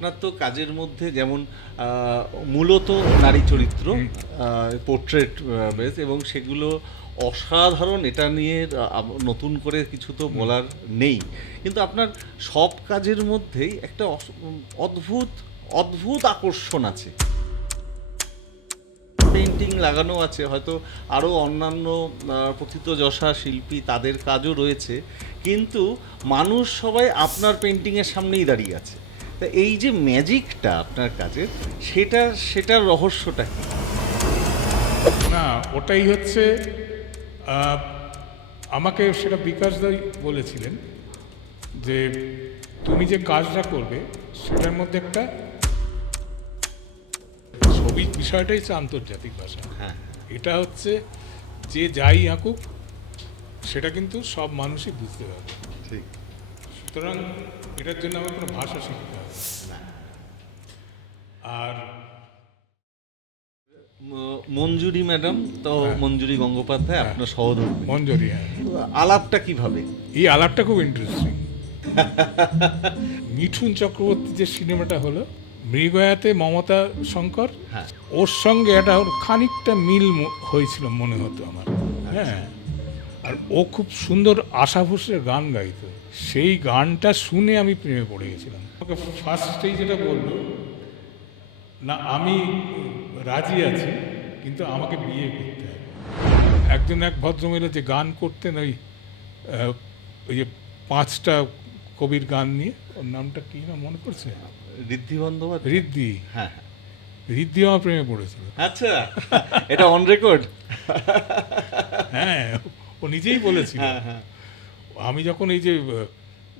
আপনার তো কাজের মধ্যে যেমন মূলত নারী চরিত্র, পোর্ট্রেট বেস, এবং সেগুলো অসাধারণ। এটা নিয়ে নতুন করে কিছু তো বলার নেই, কিন্তু আপনার সব কাজের মধ্যেই একটা অদ্ভুত অদ্ভুত আকর্ষণ আছে। পেন্টিং লাগানো আছে, হয়তো আরও অন্যান্য প্রথিতযশা শিল্পী তাদের কাজও রয়েছে, কিন্তু মানুষ সবাই আপনার পেন্টিংয়ের সামনেই দাঁড়িয়ে আছে। তা এই যে ম্যাজিকটা আপনার কাজের, সেটার রহস্যটা কি? না, ওটাই হচ্ছে আমাকে সেটা বিকাশ দাই বলেছিলেন যে তুমি যে কাজটা করবে সেটার মধ্যে একটা ছবি বিষয়টাই হচ্ছে আন্তর্জাতিক ভাষা। হ্যাঁ, এটা হচ্ছে যে যাই আঁকুক সেটা কিন্তু সব মানুষই বুঝতে পারবে। ঠিক। সুতরাং এটার জন্য আমার কোনো ভাষা শিখতে হবে না, আর মঞ্জুরি ম্যাডাম তো, হ্যাঁ। মঞ্জুরি গঙ্গোপাধ্যায় হ্যাঁ। আপনার সহধর্মী। মঞ্জরি, হ্যাঁ। আলাপটা কিভাবে? এই আলাপটা খুব ইন্টারেস্টিং। মিঠুন চক্রবর্তী যে সিনেমাটা হলো মৃগয়াতে মমতা শঙ্কর, হ্যাঁ, ওর সঙ্গে একটা ওর খানিকটা মিল হয়েছিল মনে হতো আমার। হ্যাঁ, আর ও খুব সুন্দর আশা ভোসলের গান গাইতো। সেই গানটা শুনে আমি প্রেমে পড়ে গেছিলাম। আমাকে ফার্স্টেই যেটা বললো, না আমি রাজি আছি কিন্তু আমাকে বিয়ে করতে হবে। এক ভদ্রমহিলা যে গান করতেন ওই যে 5টা কবির গান নিয়ে, ওর নামটা কি না মনে পড়ছে? ঋদ্ধি বন্দ্যোপাধ্যায়। ঋদ্ধি। হ্যাঁ, ঋদ্ধি আমার প্রেমে পড়েছিল। আচ্ছা, এটা অন রেকর্ড। হ্যাঁ, ও নিজেই বলেছিল। হ্যাঁ, হ্যাঁ। আমি যখন এই যে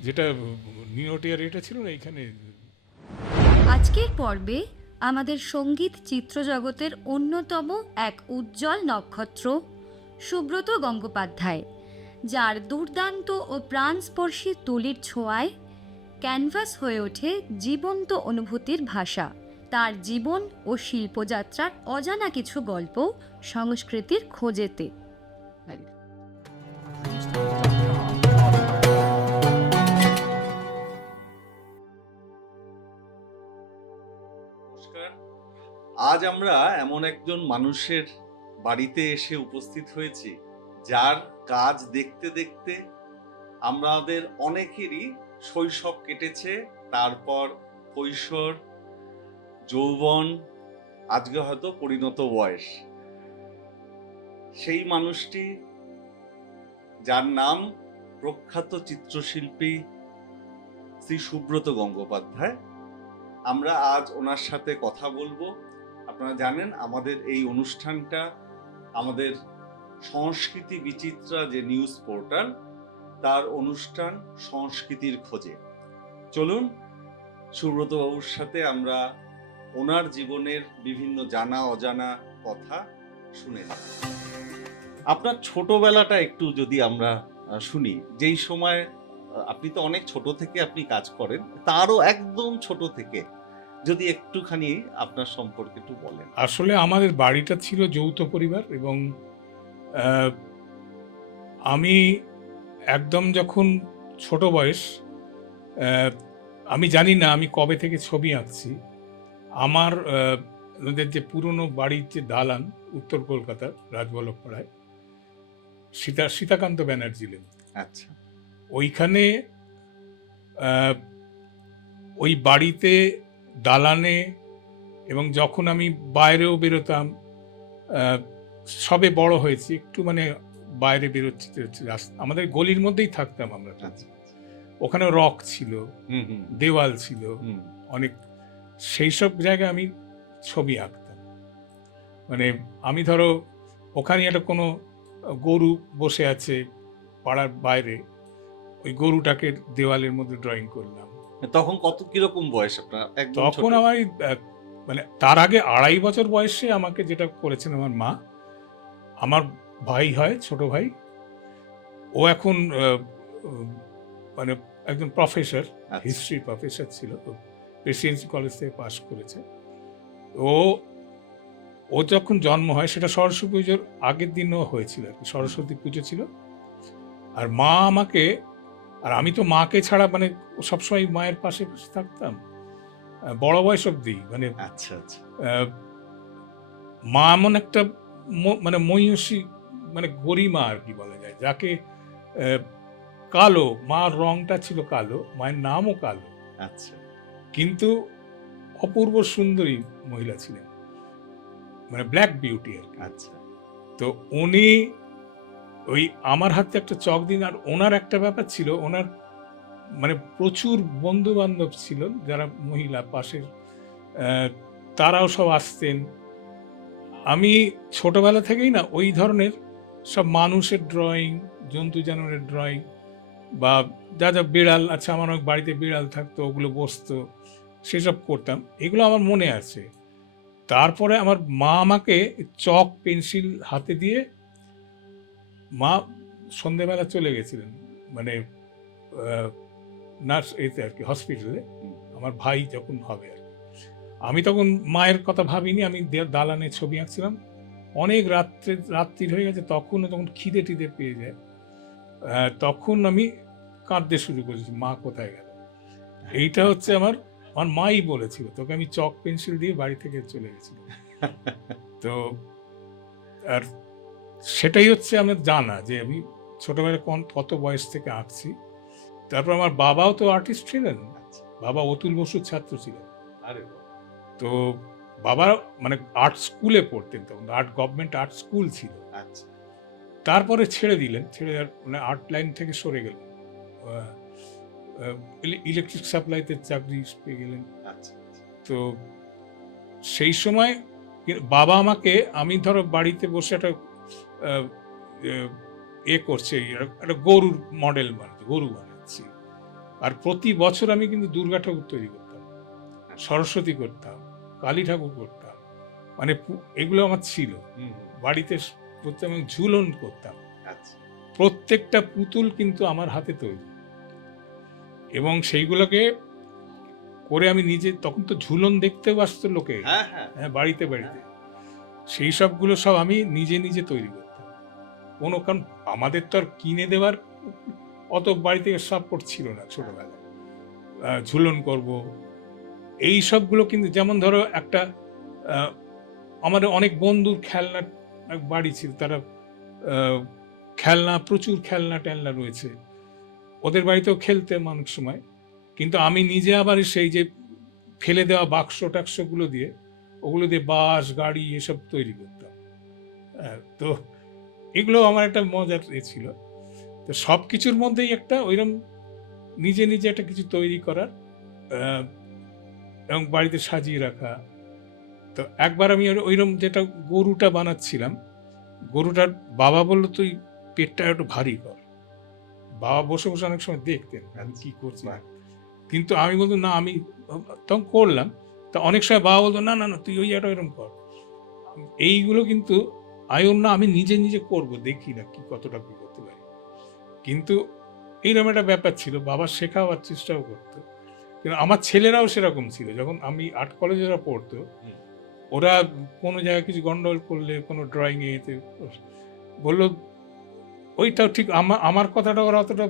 যেটা নিউটিয়ার এটা ছিল না এইখানে। আজকের পর্বে আমাদের সঙ্গীত চিত্রজগতের অন্যতম এক উজ্জ্বল নক্ষত্র সুব্রত গঙ্গোপাধ্যায়, যার দুর্দান্ত ও প্রাণস্পর্শী তুলির ছোঁয়ায় ক্যানভাস হয়ে ওঠে জীবন্ত অনুভূতির ভাষা। তার জীবন ও শিল্পযাত্রার অজানা কিছু গল্প সংস্কৃতির খোঁজেতে। নমস্কার। আজ আমরা এমন একজন মানুষের বাড়িতে এসে উপস্থিত হয়েছি, যার কাজ দেখতে দেখতে আমাদের অনেকেরই শৈশব কেটেছে, তারপর কৈশোর, যৌবন, আজকে হয়তো পরিণত বয়স। সেই মানুষটি, যার নাম প্রখ্যাত চিত্রশিল্পী শ্রী সুব্রত গঙ্গোপাধ্যায়, আমরা আজ ওনার সাথে কথা বলবো। আপনারা জানেন আমাদের এই অনুষ্ঠানটা আমাদের সংস্কৃতি বিচিত্রা যে নিউজ পোর্টাল, তার অনুষ্ঠান সংস্কৃতির খোঁজে। চলুন সুব্রত বাবুর সাথে আমরা ওনার জীবনের বিভিন্ন জানা অজানা কথা শুনে নিই। আপনার ছোটবেলাটা একটু যদি আমরা শুনি, যেই সময় আপনি তো অনেক ছোট থেকে আপনি কাজ করেন, তারও একদম ছোট থেকে যদি একটুখানি আপনার সম্পর্কে একটু বলেন। আসলে আমাদের বাড়িটা ছিল যৌথ পরিবার এবং আমি একদম যখন ছোট বয়স, আমি জানি না আমি কবে থেকে ছবি আঁকছি। আমার আমাদের যে পুরনো বাড়ির যে দালান উত্তর কলকাতার রাজবল্লভপাড়ায়, সীতাকান্ত ব্যানার্জি লেন, আচ্ছা, ওইখানে ওই বাড়িতে দালানে, এবং যখন আমি বাইরেও বেরোতাম, সবে বড় হয়েছি একটু, মানে বাইরে বেরোচ্ছি আমাদের গলির মধ্যেই থাকতাম আমরা। আচ্ছা। ওখানে রক ছিল, হুম, হুম, দেওয়াল ছিল হুম। অনেক। সেই সব জায়গায় আমি ছবি আঁকতাম। মানে আমি ধরো ওখানে একটা কোনো গরু বসে আছে পাড়ার বাইরে, ওই গরুটাকে দেওয়ালের মধ্যে ড্রয়িং করলাম। তখন কিরকম বয়স আপনার? একদম তখন ছোট? আমার মানে তার আগে 2.5 বছর বয়সে আমাকে যেটা করেছেন আমার মা। আমার ভাই হয়, ছোট ভাই, ও এখন মানে একজন প্রফেসর, আচ্ছা। হিস্ট্রি প্রফেসর ছিল, প্রেসিডেন্সি কলেজ থেকে পাশ করেছে। ও ও যখন জন্ম হয় সেটা সরস্বতী পুজোর আগের দিনও হয়েছিল আর কি, সরস্বতী পুজো ছিল। আর মা আমাকে, আর আমি তো মাকে ছাড়া মানে সবসময় মায়ের পাশে থাকতাম, বড় বয়স অব্দি, মানে আচ্ছা আচ্ছা। মা এমন একটা মানে মহিষী, মানে গরিমা আর কি বলা যায়, যাকে কালো, মার রংটা ছিল কালো, মায়ের নামও কালো, আচ্ছা কিন্তু অপূর্ব সুন্দরী মহিলা ছিলেন, মানে ব্ল্যাক বিউটি আর কি। আচ্ছা। তো উনি ওই আমার হাতে একটা চক দিন, আর ওনার একটা ব্যাপার ছিল, ওনার মানে প্রচুর বন্ধু বান্ধব ছিল যারা মহিলা পাশের, তারাও সব আসতেন। আমি ছোটবেলা থেকেই না ওই ধরনের সব মানুষের ড্রয়িং, জন্তু জানোয়ারের ড্রয়িং, বা যা যা বিড়াল, আচ্ছা আমার অনেক বাড়িতে বিড়াল থাকতো, ওগুলো বসতো, সেসব করতাম, এগুলো আমার মনে আছে। তারপরে আমার মা আমাকে চক পেন্সিল হাতে দিয়ে, মা সন্ধেবেলা চলে গেছিলেন মানে নার্স এতে আর কি, হসপিটালে, আমার ভাই যখন হবে আর কি। আমি তখন মায়ের কথা ভাবিনি, আমি দালানে ছবি আঁকছিলাম, অনেক রাত্রির হয়ে গেছে, তখন খিদে টিদে পেয়ে যায়, তখন আমি কাঁদতে শুরু করেছি, মা কোথায় গেল। এইটা হচ্ছে আমার মাই বলেছিল, তোকে আমি চক পেন্সিল দিয়ে বাড়ি থেকে চলে গেছিলাম। তো আর সেটাই হচ্ছে আমার জানা যে আমি ছোটবেলায় কত বয়স থেকে আঁকছি। তারপর আমার বাবাও তো আর্টিস্ট ছিলেন, আচ্ছা। বাবা অতুল বসুর ছাত্র ছিলেন। আরে বাহ। তো বাবা মানে আর্ট স্কুলে পড়তেন, তখন গভর্নমেন্ট আর্ট স্কুল ছিল। আচ্ছা তারপরে ছেড়ে দিলেন, মানে আর্ট লাইন থেকে সরে গেলেন, ইলেকট্রিক সাপ্লাইতে চাকরি পেয়ে গেলেন। আচ্ছা তো সেই সময় বাবা আমাকে, আমি ধরো বাড়িতে বসে একটা করছে, একটা গরুর মডেল বানাচ্ছি, গরু বানাচ্ছি, আর প্রতি বছর আমি কিন্তু দুর্গা ঠাকুর তৈরি করতাম, সরস্বতী করতাম, কালী ঠাকুর করতাম, মানে এগুলো আমার ছিল বাড়িতে, করতাম এবং ঝুলন করতাম। আচ্ছা প্রত্যেকটা পুতুল কিন্তু আমার হাতে তৈরি, এবং সেইগুলোকে করে আমি নিজে, তখন তো ঝুলন দেখতেও আসতো লোকে, হ্যাঁ বাড়িতে বাড়িতে, সেই সবগুলো সব আমি নিজে নিজে তৈরি করতাম। কোনো কারণ আমাদের তো আর কিনে দেওয়ার অত বাড়িতে সাপোর্ট ছিল না ছোটবেলায়। ঝুলন করব, এই সবগুলো কিন্তু, যেমন ধরো একটা আমাদের অনেক বন্ধুর খেলনা বাড়ি ছিল, তারা খেলনা, প্রচুর খেলনা টেলনা রয়েছে, ওদের বাড়িতেও খেলতে অনেক সময়, কিন্তু আমি নিজে আবার সেই যে ফেলে দেওয়া বাক্স টাক্সগুলো দিয়ে, ওগুলো দিয়ে বাস গাড়ি এসব তৈরি করতাম। তো এগুলো আমার একটা মজার ছিল। তো সব কিছুর মধ্যেই একটা ওইরকম নিজে নিজে একটা কিছু তৈরি করার এবং বাড়িতে সাজিয়ে রাখা। তো একবার আমি ওইরকম যেটা গরুটা বানাচ্ছিলাম, গরুটার বাবা বললো তুই পেটটা একটু ভারী কর। বাবা বসে বসে অনেক সময় দেখতেন আমি কি করছি, কিন্তু আমি বলতাম না, আমি তখন করলাম। তা অনেক সময় বাবা বলতো না না না তুই ওই একটা এরকম কর। এইগুলো কিন্তু না, আমি নিজে নিজে করব, দেখি না কি কতটা কি করতে পারি। কিন্তু এইরকম একটা ব্যাপার ছিল, বাবা শেখাবার চেষ্টাও করতো। কিন্তু আমার ছেলেরাও সেরকম ছিল, যখন আমি আর্ট কলেজে ওরা পড়তো, ওরা কোনো জায়গায় কিছু গন্ডগোল করলে, কোনো ড্রয়িং এতে বললো, ওইটাও ঠিক আমার কথাটা ওরা অতটা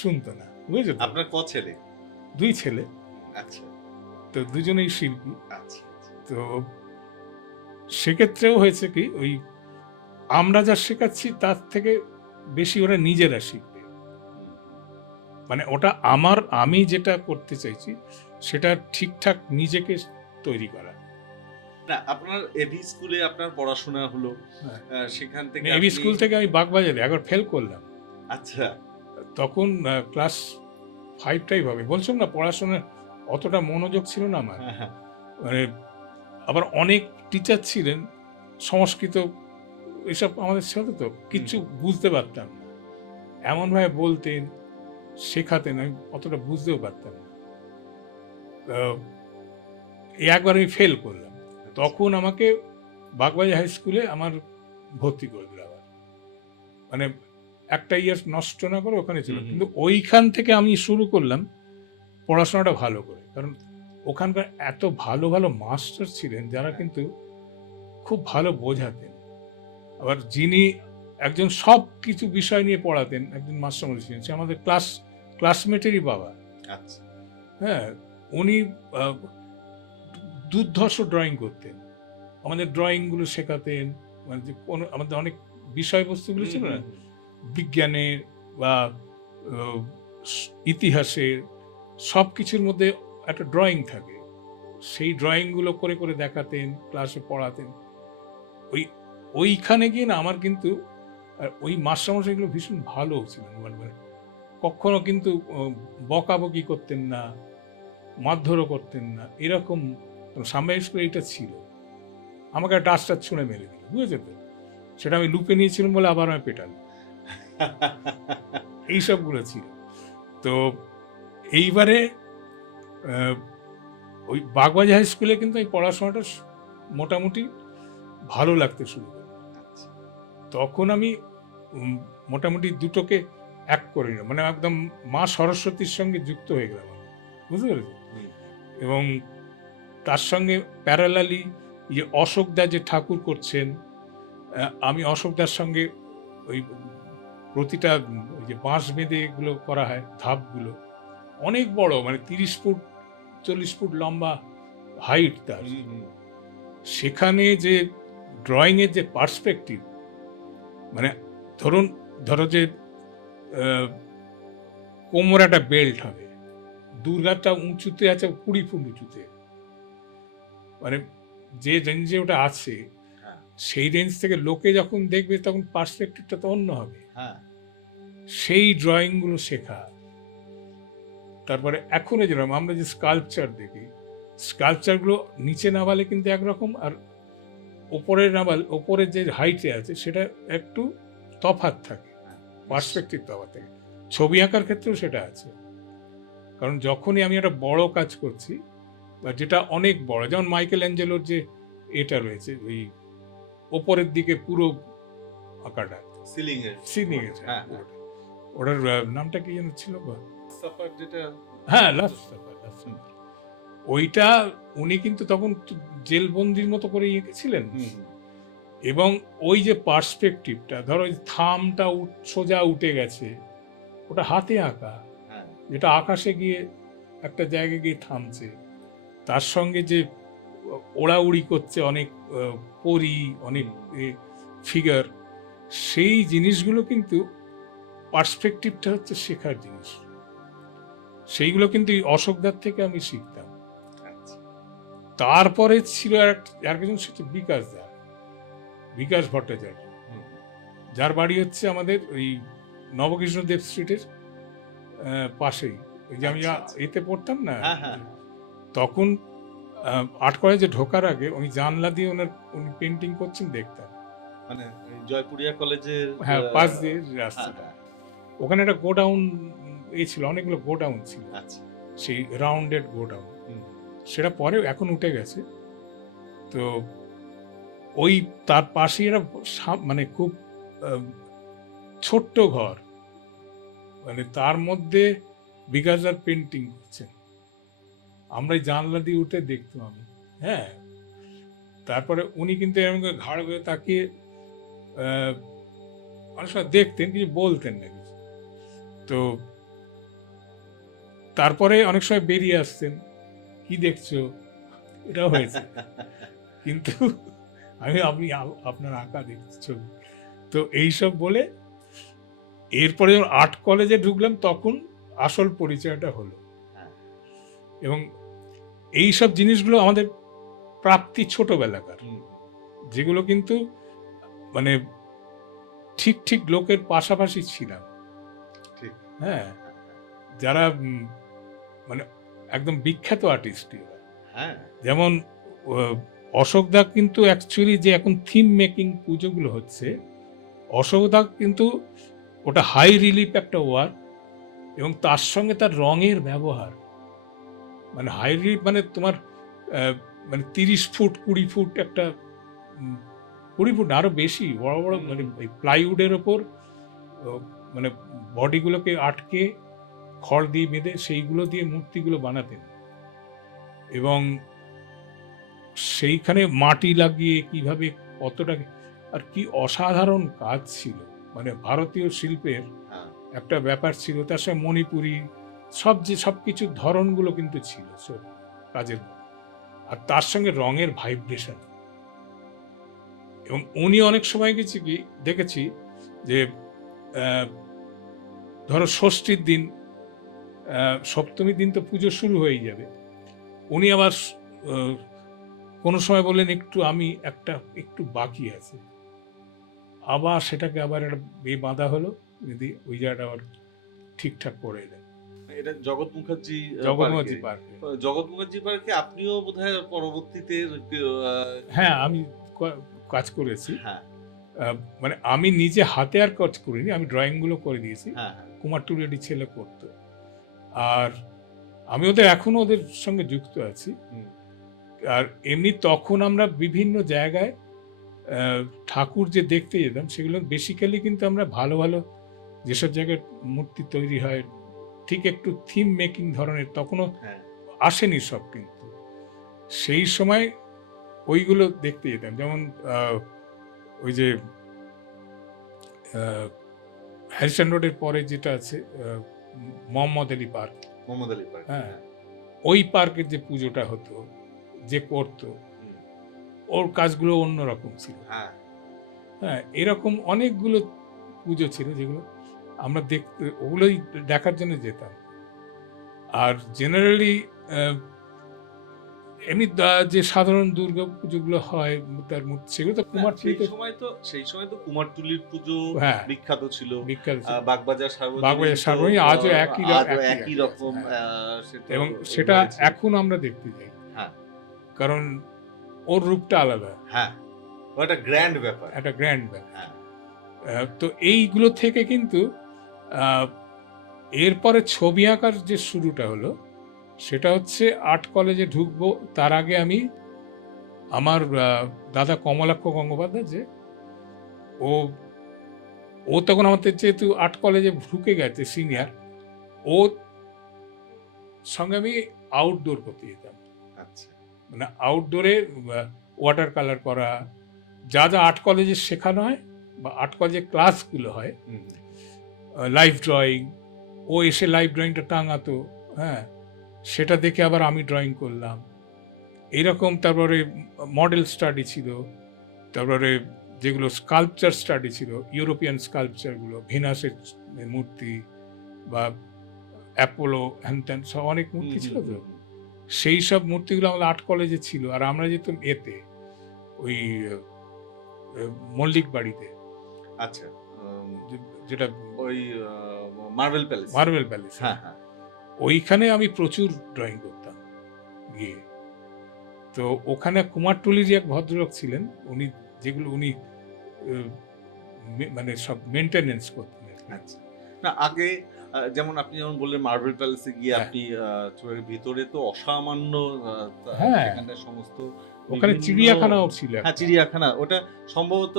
শুনতো না, বুঝছো? আপনার ক ছেলে? 2 ছেলে। আচ্ছা। তো দুজনেই শিল্পী। আচ্ছা। তো সেক্ষেত্রেও হয়েছে কি, ওই আমরা যা শেখাচ্ছি তার থেকে বেশি ওরা নিজেরা শিখবে, মানে ওটা আমি যেটা করতে চাইছি সেটা ঠিকঠাক নিজেকে তৈরি করা। না, আপনার এবি স্কুলে আপনার পড়াশোনা হলো, সেখান থেকে এবি স্কুল থেকে আমি বাগবাজারে একবার ফেল করলাম। আচ্ছা। তখন ক্লাস 5টাই হবে, বলছিলাম না পড়াশোনার অতটা মনোযোগ ছিল না আমার। মানে আবার অনেক টিচার ছিলেন সংস্কৃত এসব আমাদের সাথে, তো কিচ্ছু বুঝতে পারতাম না, এমনভাবে বলতেন শেখাতেন, আমি অতটা বুঝতেও পারতাম না। একবার আমি ফেল করলাম, তখন আমাকে বাগবাজার হাই স্কুলে আমার ভর্তি করে দিল আবার, মানে একটা ইয়ার নষ্ট না করে ওখানে ছিল। কিন্তু ওইখান থেকে আমি শুরু করলাম পড়াশোনাটা ভালো করে, কারণ ওখানকার এত ভালো ভালো মাস্টার ছিলেন যারা কিন্তু খুব ভালো বোঝাতেন। আবার যিনি একজন সব কিছু বিষয় নিয়ে পড়াতেন, একজন মাস্টারমশাই ছিলেন, সে আমাদের ক্লাসমেটেরই বাবা। আচ্ছা। হ্যাঁ, উনি দুর্ধর্ষ ড্রয়িং করতেন, আমাদের ড্রয়িংগুলো শেখাতেন, মানে যে কোনো আমাদের অনেক বিষয়বস্তুগুলো ছিল না, বিজ্ঞানের বা ইতিহাসের সব কিছুর মধ্যে একটা ড্রয়িং থাকে, সেই ড্রয়িংগুলো করে করে দেখাতেন, ক্লাসে পড়াতেন। ওইখানে গিয়ে না আমার কিন্তু ওই মাস্টারমশাইগুলো ভীষণ ভালো ছিলেন, মানে কখনো কিন্তু বকাবকি করতেন না, মারধরও করতেন না, এরকম সাময়িক স্কুলে এটা ছিল। আমাকে ডাস্টার ছুঁড়ে মেরে দিল, বুঝেছে তো, সেটা আমি লুপে নিয়েছিলাম বলে আবার আমি পেটাল, এইসবগুলো ছিল। তো এইবারে ওই বাগবাজার হাই স্কুলে কিন্তু এই পড়াশোনাটা মোটামুটি ভালো লাগতে শুরু করে। তখন আমি মোটামুটি দুটোকে এক করে নিলাম, মানে একদম মা সরস্বতীর সঙ্গে যুক্ত হয়ে গেলাম, বুঝতে পেরেছি। এবং তার সঙ্গে প্যারালালি যে অশোকদা যে ঠাকুর করছেন, আমি অশোকদার সঙ্গে ওই প্রতিটা ওই যে বাঁশ বেঁধে এগুলো করা হয়, ধাপগুলো অনেক বড়, মানে 30 ফুট 40 ফুট লম্বা হাইট তার। সেখানে যে ড্রয়িংয়ের যে পার্সপেক্টিভ, মানে ধরো যে কোমর একটা বেল্ট হবে, দুর্গাটা উঁচুতে আছে 20 ফুট উঁচুতে, মানে যে রেঞ্জে ওটা আছে সেই রেঞ্জ থেকে লোকে যখন দেখবে তখন পার্সপেক্টিভটা তো অন্য হবে। সেই ড্রয়িংগুলো শেখা। তারপরে এখনো যেরকম আমরা যে স্কাল্পচার দেখি, স্কাল্পচারগুলো নিচে নামালে কিন্তু একরকম, আর ওপরের যে হাইটে আছে সেটা একটু তফাৎ থাকে, পার্সপেক্টিভ তফাৎ থাকে। ছবি আঁকার ক্ষেত্রেও সেটা আছে, কারণ যখনই আমি একটা বড় কাজ করছি বা যেটা অনেক বড়, যেমন মাইকেল অ্যাঞ্জেলোর যে এটা রয়েছে ওই ওপরের দিকে পুরো আঁকাটা, সিলিং এর, ওটার নামটা কি যেন ছিল, হ্যাঁ লাস্ট সাপার, ওইটা উনি কিন্তু তখন জেলবন্দির মতো করে এঁকেছিলেন। এবং ওই যে পার্সপেক্টিভটা, ধরো থামটা সোজা উঠে গেছে, ওটা হাতে আঁকা, যেটা আকাশে গিয়ে একটা জায়গায় গিয়ে থামছে, তার সঙ্গে যে ওড়াউড়ি করছে অনেক পরি, অনেক ফিগার, সেই জিনিসগুলো কিন্তু পার্সপেক্টিভটা হচ্ছে শেখার জিনিস। সেইগুলো কিন্তু অশোকদার থেকে আমি শিখতাম। তারপরে ছিল আরেকজন, সেটা বিকাশ ভট্টাচার্য, যার বাড়ি হচ্ছে আমাদের ওই নবকৃষ্ণদেব স্ট্রিটের পাশেই। ওই যে আমি এতে পড়তাম না তখন, আর্ট কলেজে ঢোকার আগে ওই জানলা দিয়ে উনি পেন্টিং করছেন দেখতাম, মানে জয়পুরিয়া কলেজের পাশ দিয়ে রাস্তাটা। ওখানে একটা গোডাউন ছিল, অনেকগুলো গোডাউন ছিল, সেই রাউন্ডেড গোডাউন, সেটা পরে এখন উঠে গেছে। তো ওই তার পাশে একটা মানে খুব ছোট্ট ঘর, মানে তার মধ্যে বিকাশদার পেন্টিং করছেন, আমরা জানলা দিয়ে উঠে দেখতাম আমি। হ্যাঁ, তারপরে উনি কিন্তু এরকম ঘাড় হয়ে তাকিয়ে অনেক সময় দেখতেন, কিছু বলতেন না কিছু। তো তারপরে অনেক সময় বেরিয়ে আসতেন, কি দেখছো, এটাও হয়েছে। কিন্তু আপনি আপনার আঁকা দেখছি ছবি। তো এইসব বলে এরপরে যখন আর্ট কলেজে ঢুকলাম তখন আসল পরিচয়টা হলো। এবং এইসব জিনিসগুলো আমাদের প্রাপ্তি ছোটবেলাকার, যেগুলো কিন্তু মানে ঠিক ঠিক লোকের পাশাপাশি ছিলাম। হ্যাঁ, যারা মানে একদম বিখ্যাত আর্টিস্ট, যেমন অশোকদা কিন্তু অ্যাকচুয়ালি যে এখন থিম মেকিং পুজোগুলো হচ্ছে, অশোকদা কিন্তু ওটা হাই রিলিফ একটা ওয়ার্ক, এবং তার সঙ্গে তার রঙের ব্যবহার, মানে হাই রিলিফ মানে তোমার মানে 30 ফুট 20 ফুট একটা 20 ফুট আরো বেশি বড় বড়, মানে প্লাইউডের ওপর মানে বডিগুলোকে আটকে খড় দিয়ে বেঁধে সেইগুলো দিয়ে মূর্তিগুলো বানাতেন। এবং সেইখানে মাটি লাগিয়ে কিভাবে কতটা, আর কি অসাধারণ কাজ ছিল, মানে ভারতীয় শিল্পের একটা ব্যাপার ছিল। তার সঙ্গে মণিপুরি সব কিছুর ধরনগুলো কিন্তু ছিল সব কাজের। আর তার সঙ্গে রঙের ভাইব্রেশন। এবং উনি অনেক সময় গেছি কি দেখেছি যে ধরো ষষ্ঠীর দিন, সপ্তমীর দিন তো পুজো শুরু হয়ে যাবে, উনি আবার কোনো সময় বললেন আমি একটু বাকি আছে, আবার সেটাকে আবার একটা বাঁধা হলো, যদি ওই জায়গাটা আবার ঠিকঠাক করে দেন। এটা জগৎ মুখার্জি পার্কে। জগৎ মুখার্জি পার্কে আপনিও বোধহয় পরবর্তীতে হ্যাঁ, আমি কাজ করেছি। হ্যাঁ, মানে আমি নিজে হাতে আর কাজ করিনি, আমি ড্রয়িং গুলো করে দিয়েছি, হ্যাঁ, কুমারটুলির ছেলে করতো। আর আমি এখনো ওদের সঙ্গে যুক্ত আছি। আর এমনি তখন আমরা বিভিন্ন জায়গায় ঠাকুর যে দেখতে যেতাম, সেগুলো বেসিক্যালি কিন্তু আমরা ভালো ভালো যেসব জায়গায় মূর্তি তৈরি হয় ঠিক একটু থিম মেকিং ধরনের তখনও আসেনি সব, কিন্তু সেই সময় ওইগুলো দেখতে যেতাম। যেমন ওই যে হ্যারিসন রোডের পরে যেটা আছে মোহাম্মদ আলী পার্ক, হ্যাঁ, ওই পার্কের যে পুজোটা হতো, যে করতো, ওর কাজগুলো অন্যরকম ছিল। হ্যাঁ, এরকম অনেকগুলো পুজো ছিল যেগুলো আমরা ওগুলোই দেখার জন্য যেতাম। আর জেনারেলি এমনি যে সাধারণ দুর্গা পুজোগুলো হয় তার মধ্যে সেগুলো তো সেই সময় তো কুমারটুলির পুজো বিখ্যাত ছিল। বাগবাজার সার্বজনীন আজও একই রকম, এবং সেটা এখন আমরা দেখতে যাই, কারণ ওর রূপটা আলাদা। হ্যাঁ, একটা গ্র্যান্ড ব্যাপার। তো এইগুলো থেকে কিন্তু এরপরে ছবি আঁকার যে শুরুটা হলো, সেটা হচ্ছে আর্ট কলেজে ঢুকবো তার আগে আমি আমার দাদা কমলাক্ষ গঙ্গোপাধ্যায়, যে ও তখন আমাদের যেহেতু আর্ট কলেজে ঢুকে গেছে সিনিয়র, ও সঙ্গে আমি আউটডোর করতে যেতাম। আচ্ছা, মানে আউটডোরে ওয়াটার কালার করা, যা যা আর্ট কলেজে শেখানো হয় বা আর্ট কলেজে ক্লাসগুলো হয়, লাইভ ড্রয়িং, ও এসে লাইভ ড্রয়িংটা টাঙাতো, হ্যাঁ, সেটা দেখে আবার আমি ড্রয়িং করলাম এইরকম। তারপরে মডেল স্টাডি ছিল, তারপরে যেগুলো স্কাল্পচার স্টাডি ছিল, ইউরোপিয়ান স্কাল্পচারগুলো, ভেনাসের মূর্তি বা অ্যাপোলো, হ্যান ত্যান সব অনেক মূর্তি ছিল। তো সেই সব মূর্তিগুলো আমাদের আর্ট কলেজে ছিল। আর আমরা যেতাম এতে ওই মল্লিক বাড়িতে, আচ্ছা, যেটা ওই মার্বেল প্যালেস, হ্যাঁ, ওইখানে আমি প্রচুর ড্রয়িং করতাম গিয়ে। তো ওখানে কুমারটুলির এক ভদ্রলোক ছিলেন, উনি মানে সব মেনটেনেন্স করতেন। আচ্ছা, না আগে যেমন আপনি যেমন বললেন মার্বেল প্যালেসে গিয়ে আপনি ভিতরে তো অসামান্য সেখানটায় সমস্ত, ওখানে চিড়িয়াখানাও ছিল। হ্যাঁ, চিড়িয়াখানা, ওটা সম্ভবত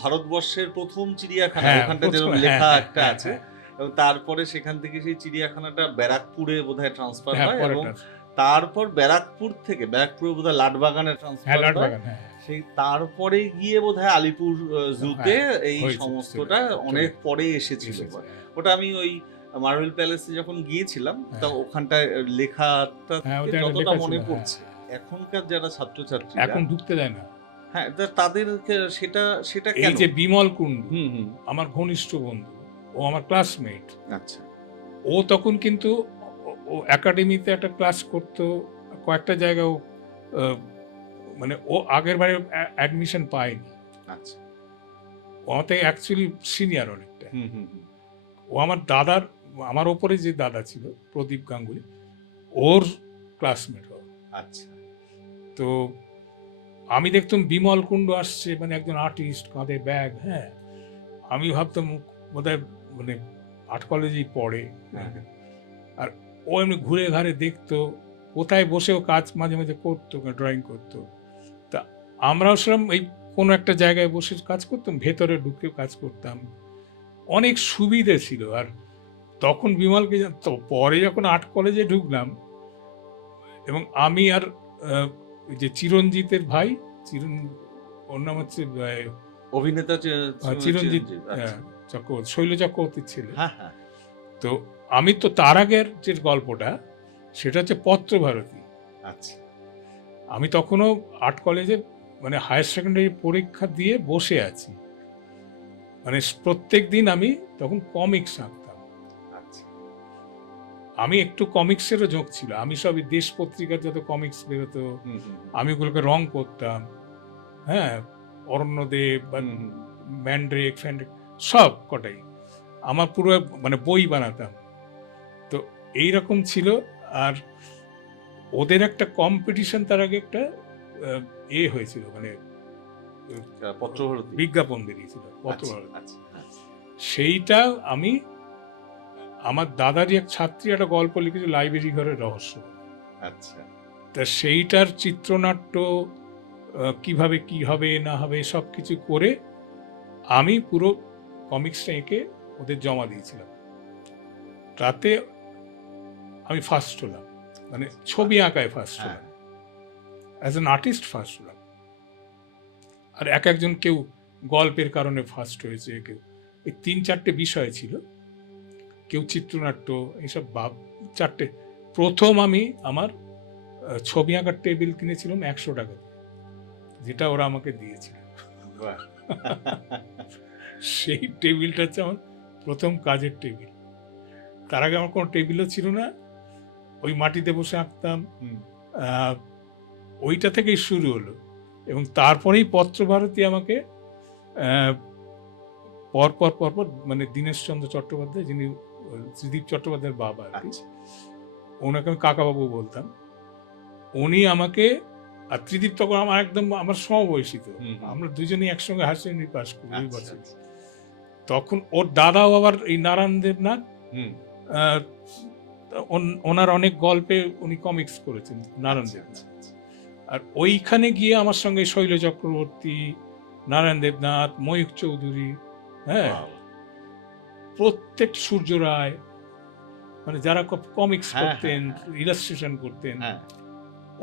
ভারতবর্ষের প্রথম চিড়িয়াখানা, ওখানটা যেরকম লেখা একটা আছে। এবং তারপরে সেখান থেকে সেই চিড়িয়াখানাটা ব্যারাকপুরে বোধহয় ট্রান্সফার হয়, এবং তারপর ব্যারাকপুরে বোধহয় লাটবাগানে ট্রান্সফার হয়। সেই তারপরে গিয়ে বোধহয় আলিপুর জুতে এই সমস্তটা অনেক পরে এসেছিল। ওটা আমি ওই মার্বেল প্যালেসে যখন গিয়েছিলাম, তা ওখানটায় লেখাটা যতটা মনে পড়ছে, এখনকার যারা ছাত্রছাত্রী এখন ঢুকতে দেয় না। হ্যাঁ, তাদেরকে সেটা এই যে বিমল কুণ্ডু আমার ঘনিষ্ঠ বন্ধু, ও আমার ক্লাসমেট। আচ্ছা, ও তখন কিন্তু ও একাডেমিতে একটা ক্লাস করতো, কয়েকটা জায়গায় মানে ও আগের বারে অ্যাডমিশন পায়নি। আচ্ছা, ও আমার থেকে অ্যাকচুয়ালি সিনিয়র অনেকটা। ও আমার ওপরে যে দাদা ছিল প্রদীপ গাঙ্গুলি, ওর ক্লাসমেট। আচ্ছা, তো আমি দেখতাম বিমল কুণ্ডু আসছে, মানে একজন আর্টিস্ট, কাঁধে ব্যাগ, হ্যাঁ, আমি ভাবতাম বোধহয় মানে আর্ট কলেজেই পড়ে। আর ও এমনি ঘুরে ঘাড়ে দেখতো, কোথায় বসেও কাজ মাঝে মাঝে করতো, ড্রয়িং করতো। তা আমরাও সেরকম এই কোনো একটা জায়গায় বসে কাজ করতাম, ভেতরে ঢুকে কাজ করতাম, অনেক সুবিধে ছিল। আর তখন বিমলকে তো পরে যখন আর্ট কলেজে ঢুকলাম, এবং আমি আর যে চিরঞ্জিতের ভাই, ওর নাম হচ্ছে অভিনেতা চিরঞ্জিত চক্রবর্তী, শৈল চক্রবর্তীর ছেলে। তো আমি তো তার আগের যে গল্পটা, সেটা হচ্ছে পত্রভারতী। আচ্ছা, আমি তখনও আর্ট কলেজে মানে হায়ার সেকেন্ডারি পরীক্ষা দিয়ে বসে আছি, মানে প্রত্যেক দিন আমি তখন কমিক্স আঁকতাম। আচ্ছা। আমি একটু কমিক্সেরও ঝোঁক ছিল, আমি সব দেশ পত্রিকার যত কমিক্স বেরোতো আমি ওগুলোকে রং করতাম, হ্যাঁ, অরণ্যদেব বা ম্যান্ড্রেক ফ্যান্ড্রেক সব কটাই আমার পুরো মানে বই বানাতাম। তো এইরকম ছিল। আর ওদের একটা কম্পিটিশন, তার আগে একটা হয়েছিল, মানে পত্রভারতী বিজ্ঞাপন বেরিয়েছিল পত্রভারতী। আচ্ছা, সেইটা আমি আমার দাদারই এক ছাত্রী একটা গল্প লিখেছে লাইব্রেরি ঘরের রহস্য। আচ্ছা। তা সেইটার চিত্রনাট্য কিভাবে কি হবে না হবে সব কিছু করে আমি পুরো কমিক্সটা এঁকে ওদের জমা দিয়েছিলাম। তাতে আমি ফার্স্ট হলাম, মানে ছবি আঁকায় ফার্স্ট হলাম, অ্যাজ অ্যান আর্টিস্ট ফার্স্ট হলাম। আর একজন কেউ গল্পের কারণে ফার্স্ট হয়েছে, কেউ এই 3-4টে বিষয় ছিল, কেউ চিত্রনাট্য, এইসব চারটে। প্রথম আমি আমার ছবি আঁকার টেবিল কিনেছিলাম 100 টাকা দিয়ে, যেটা ওরা আমাকে দিয়েছিল। সেই টেবিলটা হচ্ছে আমার প্রথম কাজের টেবিল। তার আগে আমার কোনো টেবিলও ছিল না, ওই মাটিতে বসে আঁকতাম। ওইটা থেকেই শুরু হলো। এবং তারপরেই পত্রভারতী আমাকে পরপর মানে দীনেশচন্দ্র চট্টোপাধ্যায়, যিনি শ্রীদীপ চট্টোপাধ্যায়ের বাবা আর কি, ওনাকে আমি কাকাবাবু বলতাম, উনি আমাকে, আর ত্রিদীপ তখন আমার একদম আমার সমবয়সী, তো আমরা দুজনেই একসঙ্গে হায়ার সেকেন্ডারি পাস করি ওই বছর। তখন ওর দাদাও আবার এই নারায়ণ দেবনাথ, ওনার অনেক গল্পে উনি কমিক্স করেছেন, নারায়ণ দেবনাথ। আর ওইখানে গিয়ে আমার সঙ্গে শৈল চক্রবর্তী, নারায়ণ দেবনাথ, ময়ূক চৌধুরী, হ্যাঁ, প্রত্যেক সূর্য রায়, মানে যারা কমিক্স করতেন, ইলাস্ট্রেশন করতেন,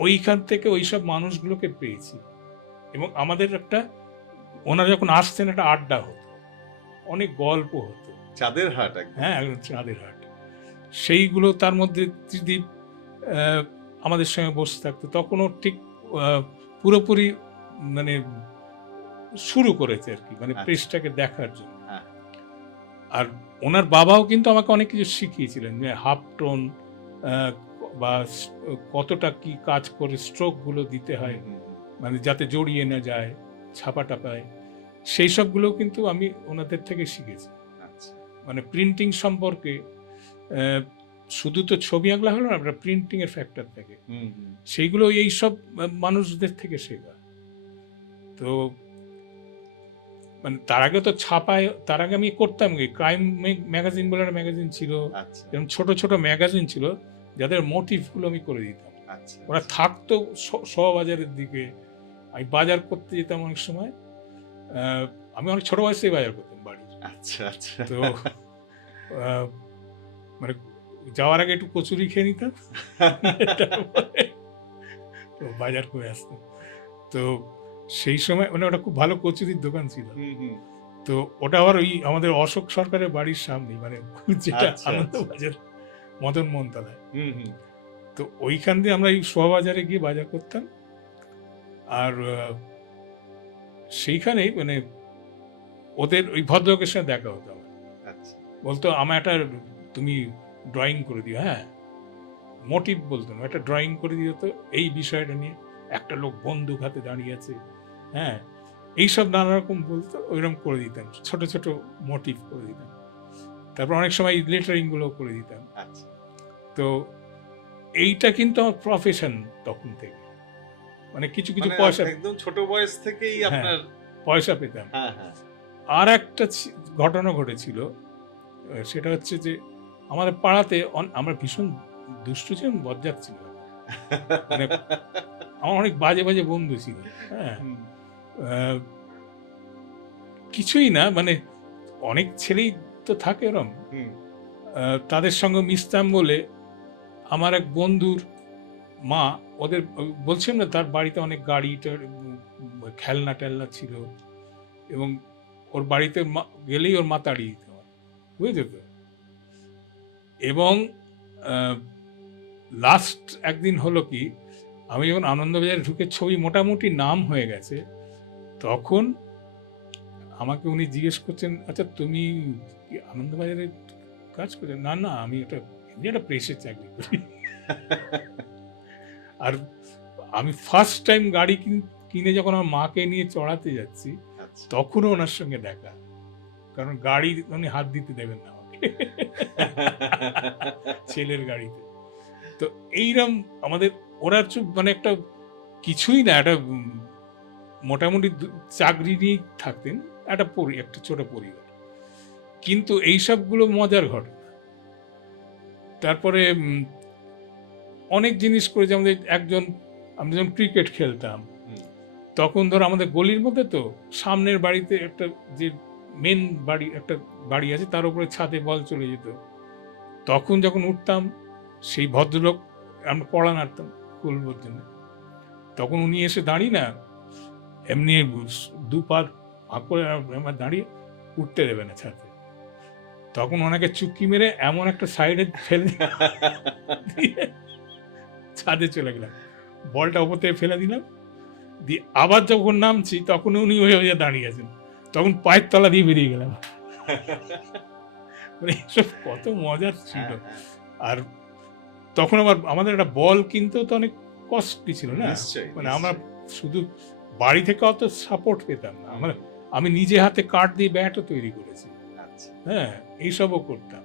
ওইখান থেকে ওইসব মানুষগুলোকে পেয়েছি। এবং আমাদের একটা, ওনারা যখন আসতেন একটা আড্ডা হতো, অনেক গল্প হতো, চাঁদের হাট। হ্যাঁ, একদম চাঁদের হাট। সেইগুলো, তার মধ্যে ত্রিদীপ আমাদের সঙ্গে বসে থাকতো। তখনও ঠিক পুরোপুরি মানে শুরু করেছে আর কি, মানে প্রেসটাকে দেখার জন্য। আর ওনার বাবাও কিন্তু আমাকে অনেক কিছু শিখিয়েছিলেন, যে হাফ টোন বা কতটা কি কাজ করে স্ট্রোকগুলো দিতে হয়, মানে যাতে জড়িয়ে না যায় ছাপা টাপায়, সেই সবগুলো কিন্তু আমি ওনাদের থেকে শিখেছি। মানে প্রিন্টিং সম্পর্কে, শুধু তো ছবি আঁকলা হলো না, একটা প্রিন্টিং এর ফ্যাক্টর থাকে, সেইগুলো এই সব মানুষদের থেকে শেখা। তো মানে তার আগে তো ছাপায়, তার আগে আমি করতাম কি, ক্রাইম ম্যাগাজিন বলে একটা ম্যাগাজিন ছিল, এরকম ছোট ছোট ম্যাগাজিন ছিল যাদের মোটিভগুলো আমি করে দিতাম। ওরা থাকতো শোভাবাজারের দিকে, আমি বাজার করতে যেতাম অনেক সময়। আমি অনেক ছোট বয়সেই বাজার করতাম বাড়ির। তো মানে যাওয়ার আগে একটু কচুরি খেয়ে নিতাম, তো বাজার করে আসতাম। তো সেই সময় মানে ওটা খুব ভালো কচুরির দোকান ছিল। তো ওটা আবার ওই আমাদের অশোক সরকারের বাড়ির সামনে, মানে যেটা আনন্দবাজার, মদন মোহনতলায়। তো ওইখান দিয়ে আমরা এই শোভাবাজারে গিয়ে বাজার করতাম। আর সেইখানেই মানে ওদের ওই ভদ্রলোকের সাথে দেখা হতো আমার। বলতো আমার একটা তুমি ড্রয়িং করে দিও, হ্যাঁ, মোটিভ বলতো না, একটা ড্রয়িং করে দিও তো এই বিষয়টা নিয়ে, একটা লোক বন্দুক হাতে দাঁড়িয়ে আছে, হ্যাঁ, এইসব নানা রকম বলতো, ওইরকম করে দিতাম, ছোট ছোট মোটিভ করে দিতাম। তারপর অনেক সময় লেটারিং গুলো করে দিতাম। তো এইটা কিন্তু আমার প্রফেশন তখন থেকে, মানে কিছু কিছু পয়সা, একদম ছোট বয়স থেকেই আপনার পয়সা পেতাম। আর একটা ঘটনা ঘটেছিল, সেটা হচ্ছে যে আমাদের পাড়াতে আমরা ভীষণ দুষ্টু ছিলাম, বজ্জাত ছিল, মানে আমার অনেক বাজে বাজে বন্ধু ছিল। হ্যাঁ, কিছুই না, মানে অনেক ছেলেই তো থাকে ওরম, তাদের সঙ্গে মিশতাম বলে আমার এক বন্ধুর মা, ওদের বলছিলাম না, তার বাড়িতে অনেক গাড়ি খেলনা টেলনা ছিল, এবং ওর বাড়িতে গেলেই ওর মা তাড়িয়ে দিত, বুঝতে তো। এবং লাস্ট একদিন হলো কি, আমি যখন আনন্দবাজারে ঢুকে ছবি মোটামুটি নাম হয়ে গেছে, তখন আমাকে উনি জিজ্ঞেস করছেন, আচ্ছা তুমি কি আনন্দবাজারে কাজ করছেন? না না, আমি এমনি একটা প্রেসের চাকরি করি। আর আমি ফার্স্ট টাইম গাড়ি কিনে যখন আমার মাকে নিয়ে চড়াতে যাচ্ছি, আচ্ছা। তখনও ওনার সঙ্গে দেখা, কারণ গাড়ি উনি হাত দিতে দেবেন না আমাকে ছেলের গাড়িতে। তো এইরকম আমাদের ওরা মানে একটা কিছুই না, একটা মোটামুটি চাকরি নিয়ে থাকতেন, একটা ছোট পরিবার, কিন্তু এইসবগুলো মজার ঘটনা। তারপরে অনেক জিনিস করেছে আমাদের। আমরা যখন ক্রিকেট খেলতাম, তখন ধর আমাদের গলির মধ্যে তো সামনের বাড়িতে একটা যে মেন বাড়ি, একটা বাড়ি আছে, তার উপরে ছাদে বল চলে যেত। তখন যখন উঠতাম, সেই ভদ্রলোক, আমরা পড়া নাড়তাম খুলবার জন্য, তখন উনি এসে দাঁড়িয়ে না, এমনি দুপার ভাগ করে আমার দাঁড়িয়ে, উঠতে দেবে না ছাদে। তখন ওনাকে চুক্কি মেরে এমন একটা সাইডে ফেলে দিয়ে ছাদে চলে গেলাম, বলটা ওপর থেকে ফেলে দিলাম, দিয়ে আবার যখন নামছি তখন উনি ওই দাঁড়িয়ে আছেন, তখন পায়ের তলা দিয়ে বেরিয়ে গেলাম। মানে এসব কত মজার ছিল। আর তখন আমাদের একটা বল কিনতেও তো অনেক কস্টলি ছিল না, মানে আমরা শুধু বাড়ি থেকে অত সাপোর্ট পেতাম না। আমি নিজে হাতে কাঠ দিয়ে ব্যাটও তৈরি করেছি, হ্যাঁ, এইসবও করতাম।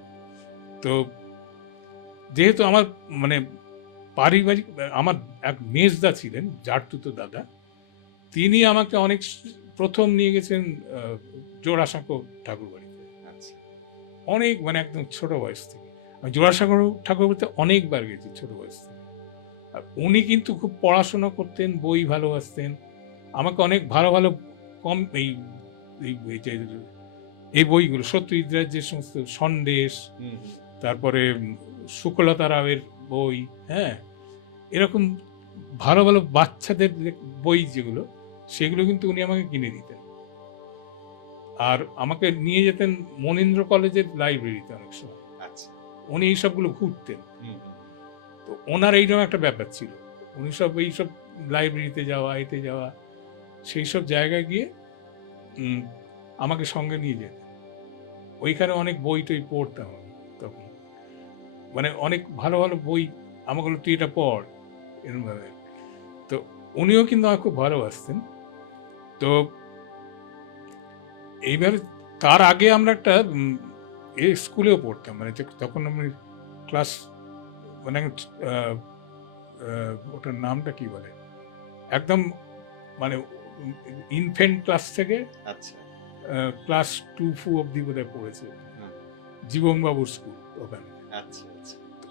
তো যেহেতু আমার মানে পারিবারিক, আমার এক মেজদা ছিলেন, জারতুতো দাদা, তিনি আমাকে অনেক প্রথম নিয়ে গেছেন জোড়াসাঁকো ঠাকুর বাড়িতে, অনেক, মানে একদম ছোট বয়স থেকে। আমি জোড়াসাঁকো ঠাকুর বাড়িতে অনেকবার গেছি ছোট বয়স থেকে। আর উনি কিন্তু খুব পড়াশোনা করতেন, বই ভালোবাসতেন, আমাকে অনেক ভালো ভালো কম এই বইগুলো, সত্যজিৎ যে সমস্ত সন্দেশ, তারপরে সুকলতা রাওয়ের বই, হ্যাঁ, এরকম ভালো ভালো বাচ্চাদের বই যেগুলো, সেগুলো কিন্তু উনি আমাকে কিনে দিতেন। আর আমাকে নিয়ে যেতেন মনীন্দ্র কলেজের লাইব্রেরিতে অনেক সময়, উনি এইসবগুলো ঘুরতেন। তো ওনার এইরকম একটা ব্যাপার ছিল, উনি এইসব লাইব্রেরিতে যাওয়া, এতে যাওয়া, সেই সব জায়গায় গিয়ে আমাকে সঙ্গে নিয়ে যেতেন। ওইখানে অনেক বই টই পড়তাম আমি তখন, মানে অনেক ভালো ভালো বই আমাকে বললো, তুই এটা পড়, এরকমভাবে। তো উনিও কিন্তু আমাকে খুব ভালোবাসতেন। তো এইবারে তার আগে আমরা একটা স্কুলেও পড়তাম, মানে তখন আমি ক্লাস, মানে ওটার নামটা কি বলে, একদম মানে ইনফেন্ট ক্লাস থেকে ক্লাস 2 অব্দি বোধহয় পড়েছে, জীবনবাবুর স্কুল ওখানে।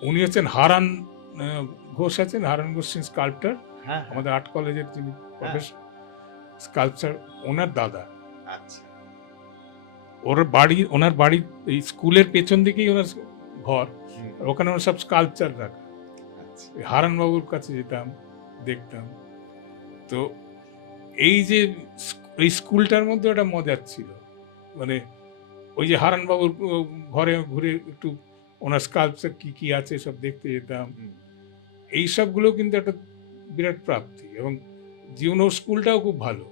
উনি হচ্ছেন হারান ঘোষ, আছেন হারান ঘোষ স্কাল্পটার, আমাদের আর্ট কলেজের যিনি প্রফেসর স্কাল্পচার, ওনার দাদা। ওনার বাড়ি এই স্কুলের পেছন দিকেই ওনার ঘর, ওখানে ওনার সব স্কাল্পচার রাখা। হারান বাবুর কাছে যেতাম, দেখতাম। তো এই যে এই স্কুলটার মধ্যে ওটা মজার ছিল, মানে ওই যে হারান বাবুর ঘরে ঘুরে একটু ওনার স্কাল্পচার কি কি আছে সব দেখতে যেতাম। এই সবগুলো কিন্তু একটা বিরাট প্রাপ্তি। এবং জীবন স্কুলটাও খুব ভালো,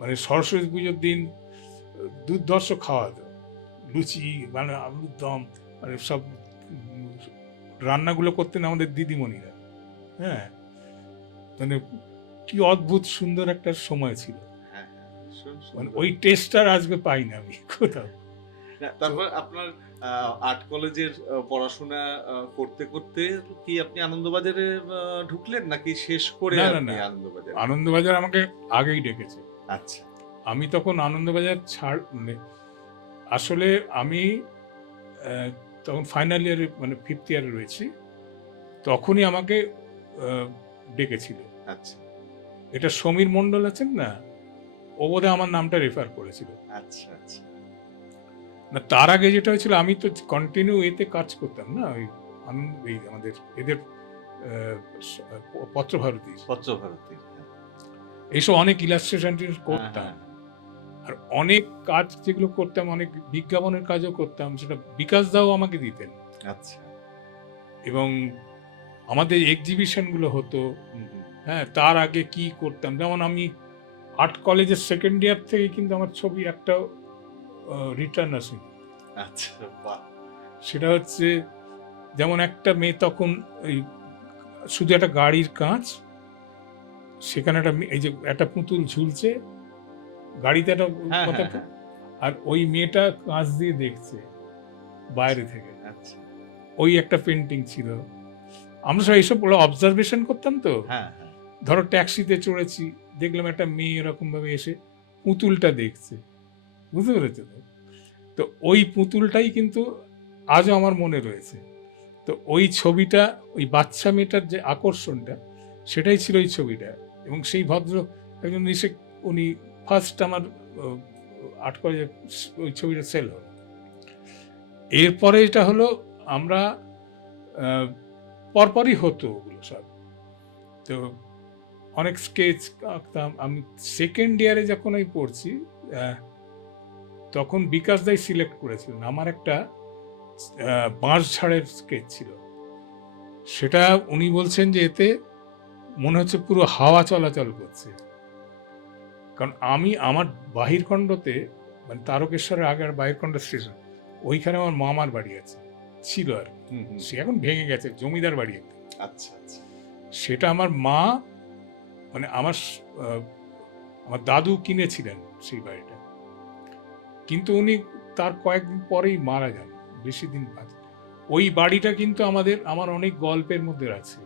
মানে সরস্বতী পুজোর দিন দুর্ধর্ষ খাওয়া দাওয়া, লুচি, মানে আলুর দম, মানে সব রান্নাগুলো করতেন আমাদের দিদিমণিরা, হ্যাঁ, মানে কি অদ্ভুত সুন্দর একটা সময় ছিল। মানে ওই টেস্টটা আজকে পাই না আমি কোথাও। তারপর আপনার আর্ট কলেজের পড়াশোনা করতে করতে কি আপনি আনন্দবাজারে ঢুকলেন, নাকি শেষ করে? না, আনন্দবাজার আমাকে আগেই ডেকেছে। আচ্ছা, আমি তখন আনন্দবাজার মানে আসলে আমি তখন ফাইনাল ইয়ারে, মানে 5th ইয়ারে রয়েছি, তখনই আমাকে ডেকেছিল। আচ্ছা, এটা সমীর মণ্ডল আছেন না, ও বোধহয় আমার নামটা রেফার করেছিল। আচ্ছা আচ্ছা। না, তার আগে যেটা হয়েছিল, আমি তো কন্টিনিউ এতে কাজ করতাম না, ওই আমাদের এদের পত্রভারতী এইসব অনেক ইলাস্ট্রেশন করতাম। আর অনেক কাজ যেগুলো করতাম, অনেক বিজ্ঞাপনের কাজও করতাম, সেটা বিকাশ দাও আমাকে দিতেন। আচ্ছা। এবং আমাদের এক্সিবিশনগুলো হতো, হ্যাঁ, তার আগে কি করতাম, যেমন আমি আর্ট কলেজের সেকেন্ড ইয়ার থেকে কিন্তু আমার ছবি একটা রিটার্ন আসে। আচ্ছা, বাহ। সেটা হচ্ছে যেমন একটা মেয়ে তখন ওই শুধু একটা গাড়ির কাঁচ, সেখানে একটা এই যে একটা পুতুল ঝুলছে গাড়িতে, একটা হ্যাঁ, কথা, হ্যাঁ, হ্যাঁ। আর ওই মেয়েটা কাঁচ দিয়ে দেখছে বাইরে থেকে। আচ্ছা, ওই একটা পেন্টিং ছিল। আমরা সব এইসব অবজারভেশন করতাম তো। হ্যাঁ, হ্যাঁ। ধরো ট্যাক্সিতে চড়েছি, দেখলাম একটা মেয়ে এরকম ভাবে এসে পুতুলটা দেখছে, বুঝতে পেরেছো তো? তো ওই পুতুলটাই কিন্তু আজও আমার মনে রয়েছে। তো ওই ছবিটা, ওই বাচ্চা মেয়েটার যে আকর্ষণটা, সেটাই ছিল ওই ছবিটা। এবং সেই ভদ্র একজন এসে, উনি ফার্স্ট আমার আর্ট কলেজে ওই ছবিটা সেল হলো। এরপরে এটা হলো, আমরা পরপরই হতো ওগুলো সব। তো অনেক স্কেচ আঁকতাম। আমি সেকেন্ড ইয়ারে যখন আমি পড়ছি, তখন বিকাশ দাই সিলেক্ট করেছিলেন আমার একটা বাঁশঝাড়ের স্কেচ ছিল। সেটা উনি বলছেন যে এতে মনে হচ্ছে পুরো হাওয়া চলাচল করছে। কারণ আমি আমার বাহিরখণ্ডতে, মানে তারকেশ্বরের আগের বাহিরখণ্ড স্টেশন, ওইখানে আমার মামার বাড়ি আছে, ছিল আর কি। হুম, হুম। সে এখন ভেঙে গেছে, জমিদার বাড়ি একটা। আচ্ছা, আচ্ছা। সেটা আমার মা, মানে আমার দাদু কিনেছিলেন সেই বাড়িটা, কিন্তু উনি তার কয়েকদিন পরেই মারা যান, বেশি দিন বাঁচে। ওই বাড়িটা কিন্তু আমার অনেক গল্পের মধ্যে আছে।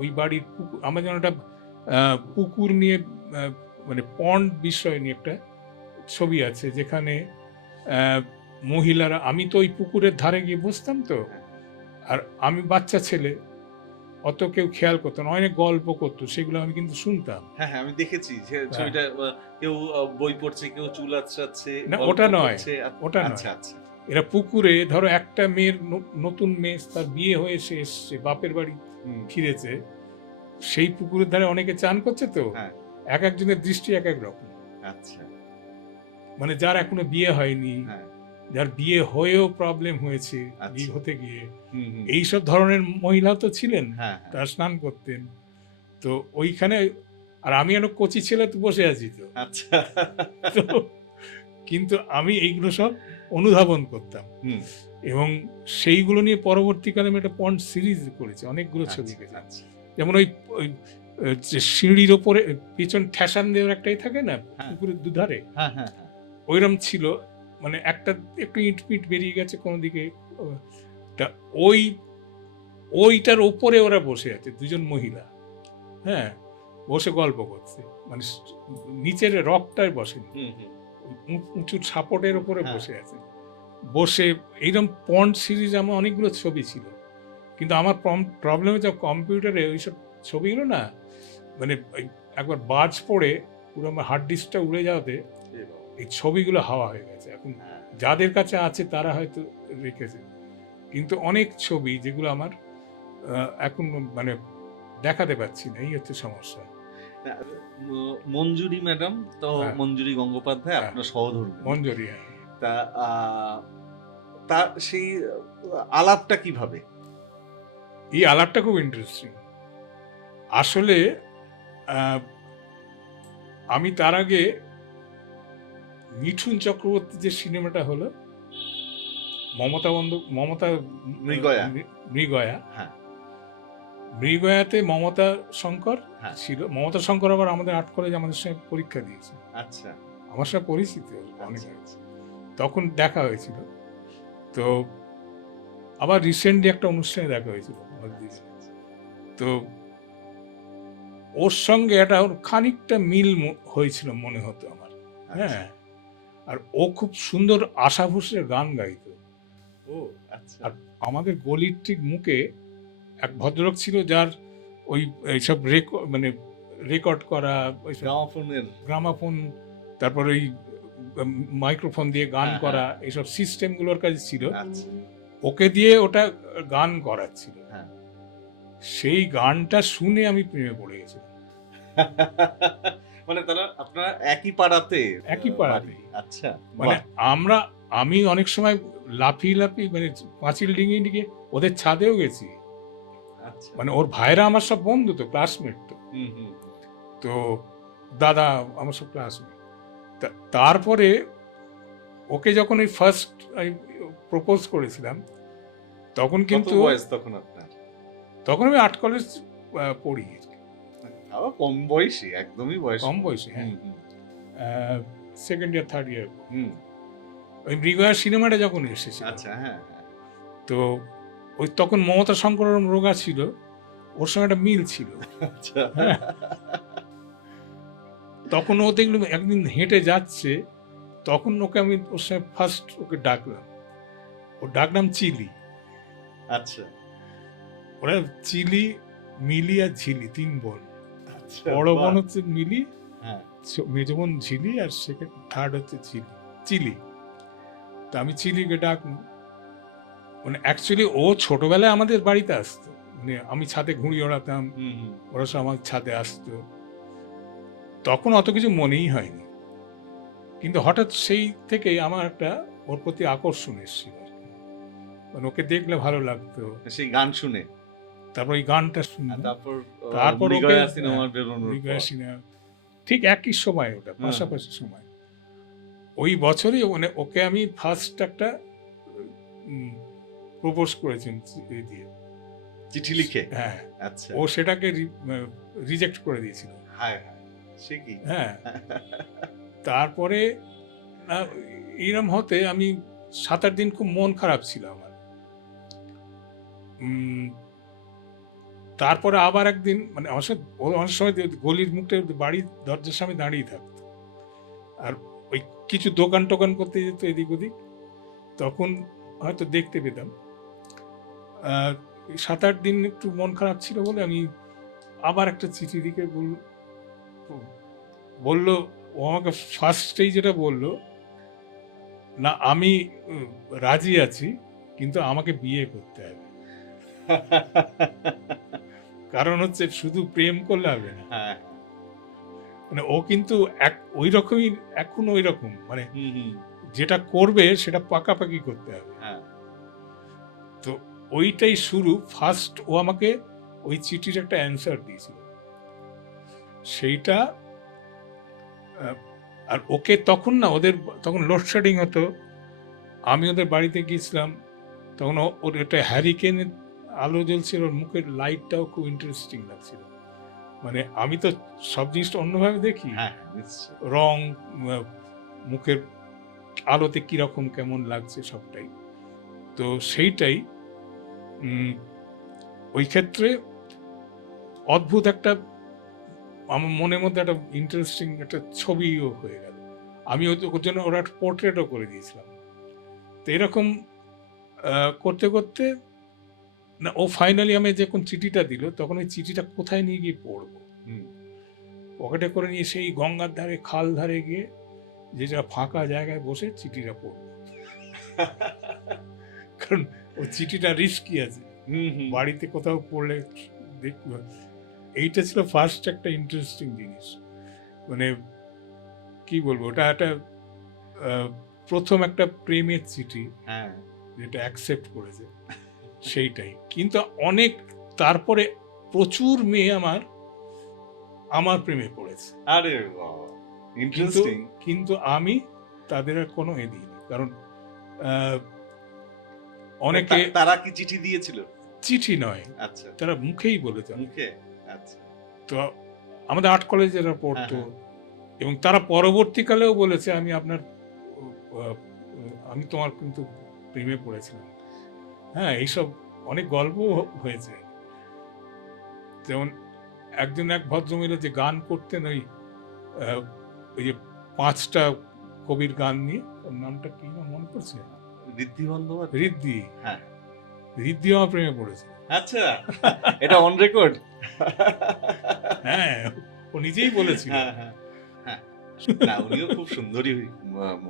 ওই বাড়ির আমার যেন একটা পুকুর নিয়ে, মানে পন্ড বিষয় নিয়ে একটা ছবি আছে, যেখানে মহিলারা, আমি তো ওই পুকুরের ধারে গিয়ে বসতাম তো, আর আমি বাচ্চা ছেলে, অত কেউ খেয়াল করতো না, অনেক গল্প করতো, সেগুলো আমি কিন্তু শুনতাম। হ্যাঁ, হ্যাঁ, আমি দেখেছি যে ছবিটা, কেউ বই পড়ছে, কেউ চুল আঁচড়াচ্ছে, না, গল্প ওটা নয়, করছে। ওটা নয়। আচ্ছা, আচ্ছা। এরা পুকুরে, ধরো একটা মেয়ের, নতুন মেয়ে, তার বিয়ে হয়ে সে এসছে, বাপের বাড়ি হুম। ফিরেছে, সেই পুকুরের ধারে অনেকে চান করছে তো, হ্যাঁ। এক একজনের দৃষ্টি এক এক রকম। আচ্ছা। মানে যার এখনো বিয়ে হয়নি, হ্যাঁ। যার বিয়ে হয়েও প্রবলেম হয়েছে আচ্ছা। বিয়ে হতে গিয়ে, হুম, হুম। এইসব ধরনের মহিলা তো ছিলেন, হ্যাঁ, হ্যাঁ। তারা স্নান করতেন। তো ওইখানে, আর আমি যেন কচি ছেলে তো বসে আছি তো, আচ্ছা। তো কিন্তু আমি এইগুলো সব অনুধাবন করতাম। হুম। এবং সেইগুলো নিয়ে পরবর্তীকালে আমি একটা পন্ড সিরিজ করেছি, অনেকগুলো ছবি আচ্ছা, এঁকেছি। আচ্ছা। যেমন ওই ওই, যে সিঁড়ির ওপরে পিছন ঠেসান দেওয়ার একটাই থাকে না হ্যাঁ। পুকুরের দুধারে, হ্যাঁ, হ্যাঁ, হ্যাঁ। ওইরকম ছিল। মানে একটা একটু ইট পিট বেরিয়ে গেছে কোনো দিকে, তা ওইটার ওপরে ওরা বসে আছে, দুজন মহিলা, হ্যাঁ, বসে গল্প করছে, মানে নিচের রকটায় বসেনি, হুম, হুম। উঁচু সাপোর্টের ওপরে হ্যাঁ। বসে আছে, বসে এইরকম পন্ড সিরিজ আমার অনেকগুলো ছবি ছিল। কিন্তু আমার প্রবলেম হচ্ছে কম্পিউটারে ওইসব ছবিগুলো না, মানে একবার বাজ পড়ে পুরো আমার হার্ড ডিস্কটা উড়ে যাওয়াতে এই ছবিগুলো হাওয়া হয়ে গেছে। এখন হ্যাঁ। যাদের কাছে আছে তারা হয়তো রেখেছে, কিন্তু অনেক ছবি যেগুলো আমার এখন মানে দেখাতে পাচ্ছি না, এই হচ্ছে সমস্যা। মঞ্জুরি ম্যাডাম তো, হ্যাঁ। মঞ্জুরি গঙ্গোপাধ্যায় হ্যাঁ। আপনার সহধর্মী। মঞ্জুরি, তা তার সেই আলাপটা কিভাবে? এই আলাপটা খুব ইন্টারেস্টিং আসলে। আমি তার আগে মিঠুন চক্রবর্তী যে সিনেমাটা হলো, মৃগয়া। মৃগয়া, হ্যাঁ। মৃগয়াতে মমতা শঙ্কর হ্যাঁ। ছিল। মমতা শঙ্কর আবার আমাদের আর্ট কলেজ আমাদের সঙ্গে পরীক্ষা দিয়েছে, আচ্ছা। আমার সাথে পরিচিত অনেক, আচ্ছা। তখন দেখা হয়েছিল। তো আবার রিসেন্টলি একটা অনুষ্ঠানে দেখা হয়েছিল। তো ওর সঙ্গে একটা ওর খানিকটা মিল হয়েছিল মনে হতো আমার, হ্যাঁ। আর ও খুব সুন্দর আশা ভোসলের গান গাইতো। ও আচ্ছা। আর আমাদের গলির ঠিক মুখে এক ভদ্রলোক ছিল, যার ওই এইসব মানে রেকর্ড করা, গ্রামাফোন, তারপর ওই মাইক্রোফোন দিয়ে গান হ্যাঁ, করা, হ্যাঁ। এইসব সিস্টেমগুলোর কাছে ছিল। আচ্ছা। ওকে দিয়ে ওটা গান করাচ্ছিল। হ্যাঁ। সেই গানটা শুনে আমি প্রেমে পড়ে গেছিলাম। মানে তারা আপনারা একই পাড়াতে? একই পাড়াতে। আচ্ছা। মানে আমি অনেক সময় লাফিয়ে মানে পাঁচিল ডিঙিয়ে ওদের ছাদেও গেছি। আচ্ছা। মানে ওর ভাইরা আমার সব বন্ধু তো, ক্লাসমেট তো। হুম হুম তো দাদা আমার সব ক্লাসমেট। তারপরে ওকে যখন ওই ফার্স্ট আমি প্রপোজ করেছিলাম, তখন কত কিন্তু বয়স তখন আপনার? তখন আমি আর্ট কলেজ পড়ি আর কি। আবার কম বয়সী, একদমই বয়স কম বয়সে, হ্যাঁ, হুম হুম সেকেন্ড ইয়ার থার্ড ইয়ার। হুম ওই মৃগয়া সিনেমাটা যখন এসেছিল, আচ্ছা হ্যাঁ হ্যাঁ তো ওই তখন মমতা শঙ্কর রোগা ছিল, ওর সঙ্গে একটা মিল ছিল। আচ্ছা হ্যাঁ, তখন ও দেখলাম একদিন হেঁটে যাচ্ছে, তখন ওকে আমি ওর সঙ্গে ফার্স্ট ওকে ডাকলাম, ওর ডাকলাম চিলি। আচ্ছা ওরা চিলি, মিলি আর ঝিলি, 3 বোন। আচ্ছা বড় বাহ, বোন হচ্ছে মিলি, হ্যাঁ মেজ বোন ঝিলি, আর সেকেন্ড থার্ড হচ্ছে চিলি। তা আমি চিলিকে ডাকলাম। মানে অ্যাকচুয়ালি ও ছোটবেলায় আমাদের বাড়িতে আসতো, মানে আমি ছাদে ঘুড়ি ওড়াতাম, হুম হুম ওরা সব আমার ছাদে আসতো, তখন অত কিছু মনেই হয়নি। কিন্তু হঠাৎ সেই থেকে আমার একটা ওর প্রতি আকর্ষণ এসেছিল আর কি। মানে ওকে দেখলে ভালো লাগতো। সেই গান শুনে তারপর এই গানটা আর শুনলাম, তারপর ওকে মৃগয়া সিনেমার বেরোনোর মৃগয়া পর সিনেমা ঠিক একই সময়, ওটা হ্যাঁ। পাশাপাশি সময়। ওই বছরই মানে ওকে আমি ফার্স্ট একটা প্রপোজ করেছি এই দিয়ে, চিঠি লিখে হ্যাঁ। আচ্ছা ও সেটাকে রিজেক্ট করে দিয়েছিল, হায় হায় সে কি হ্যাঁ। তারপরে এইরকম হতে আমি 7-8 দিন খুব মন খারাপ ছিল আমার। তারপরে আবার একদিন মানে আমার সাথে ও অনেক সময় গলির মুখটা বাড়ির দরজার সামনে দাঁড়িয়ে থাকতো, আর ওই কিছু দোকান টোকান করতে যেত এদিক ওদিক, তখন হয়তো দেখতে পেতাম। 7-8 দিন একটু মন খারাপ ছিল বলে আমি আবার একটা চিঠি লিখে বললো, ও আমাকে ফার্স্টেই যেটা বললো, না আমি রাজি আছি, কিন্তু আমাকে বিয়ে করতে হবে। কারণ হচ্ছে শুধু প্রেম করলে হবে না, হ্যাঁ মানে ও কিন্তু ওই রকমই, এখন ওই রকম, মানে হুম হুম যেটা করবে সেটা পাকাপাকি করতে হবে। হ্যাঁ তো ওইটাই শুরু। ফার্স্ট ও আমাকে ওই চিঠির একটা অ্যান্সার দিয়েছিল, সেইটা আর ওকে তখন না ওদের তখন লোডশেডিং হতো, আমি ওদের বাড়িতে গিয়েছিলাম, তখন ওর একটা হ্যারিকেনের আলো জ্বলছিল, ওর মুখের লাইটটাও খুব ইন্টারেস্টিং লাগছিল। মানে আমি তো সব জিনিসটা অন্যভাবে দেখি, হ্যাঁ নিশ্চয় রং, মুখের আলোতে কিরকম কেমন লাগছে সবটাই। তো সেইটাই ওই ক্ষেত্রে অদ্ভুত একটা আমার মনের মধ্যে একটা ইন্টারেস্টিং একটা ছবিও হয়ে গেল। আমি ওর জন্য ওরা একটা পোর্ট্রেটও করে দিয়েছিলাম। তো এরকম করতে করতে না, ও ফাইনালি আমি যখন চিঠিটা দিল, তখন ওই চিঠিটা কোথায় নিয়ে গিয়ে পড়বো, পকেটে করে নিয়ে সেই গঙ্গার ধারে খাল ধারে গিয়ে যেটা ফাঁকা জায়গায় বসে চিঠিটা পড়বো। কারণ ও চিঠিটা রিস্কি আছে, বাড়িতে কোথাও পড়লে দেখবো। এইটা ছিল ফার্স্ট একটা ইন্টারেস্টিং জিনিস, মানে কি বলবো, ওটা একটা প্রথম একটা প্রেমের চিঠি যেটা অ্যাকসেপ্ট করেছে সেইটাই। কিন্তু অনেক তারপরে প্রচুর মেয়ে আমার প্রেমে পড়েছে, আরে ইন্টারেস্টিং। কিন্তু আমি তাদের আর কোনো এ দিইনি, কারণ অনেকে তারা কি চিঠি দিয়েছিল? চিঠি নয়, আচ্ছা তারা মুখেই বলেছে। মুখে আচ্ছা তো আমাদের আর্ট কলেজে এরা পড়তো, এবং তারা পরবর্তীকালেও বলেছে আমি তোমার কিন্তু প্রেমে পড়েছিলাম। হ্যাঁ, এইসব অনেক গল্প হয়েছে। যেমন এক ভদ্রমহিলা যে গান করতেন, ওই যে 5টা কবির গান নিয়ে, ওর নামটা কি না মনে পড়ছে, ঋদ্ধি বন্দ্যোপাধ্যায়। ঋদ্ধি, হ্যাঁ ঋদ্ধি আমার প্রেমে পড়েছে। আচ্ছা, এটা অন রেকর্ড। হ্যাঁ, ও নিজেই বলেছিল। না, উনিও খুব সুন্দরী,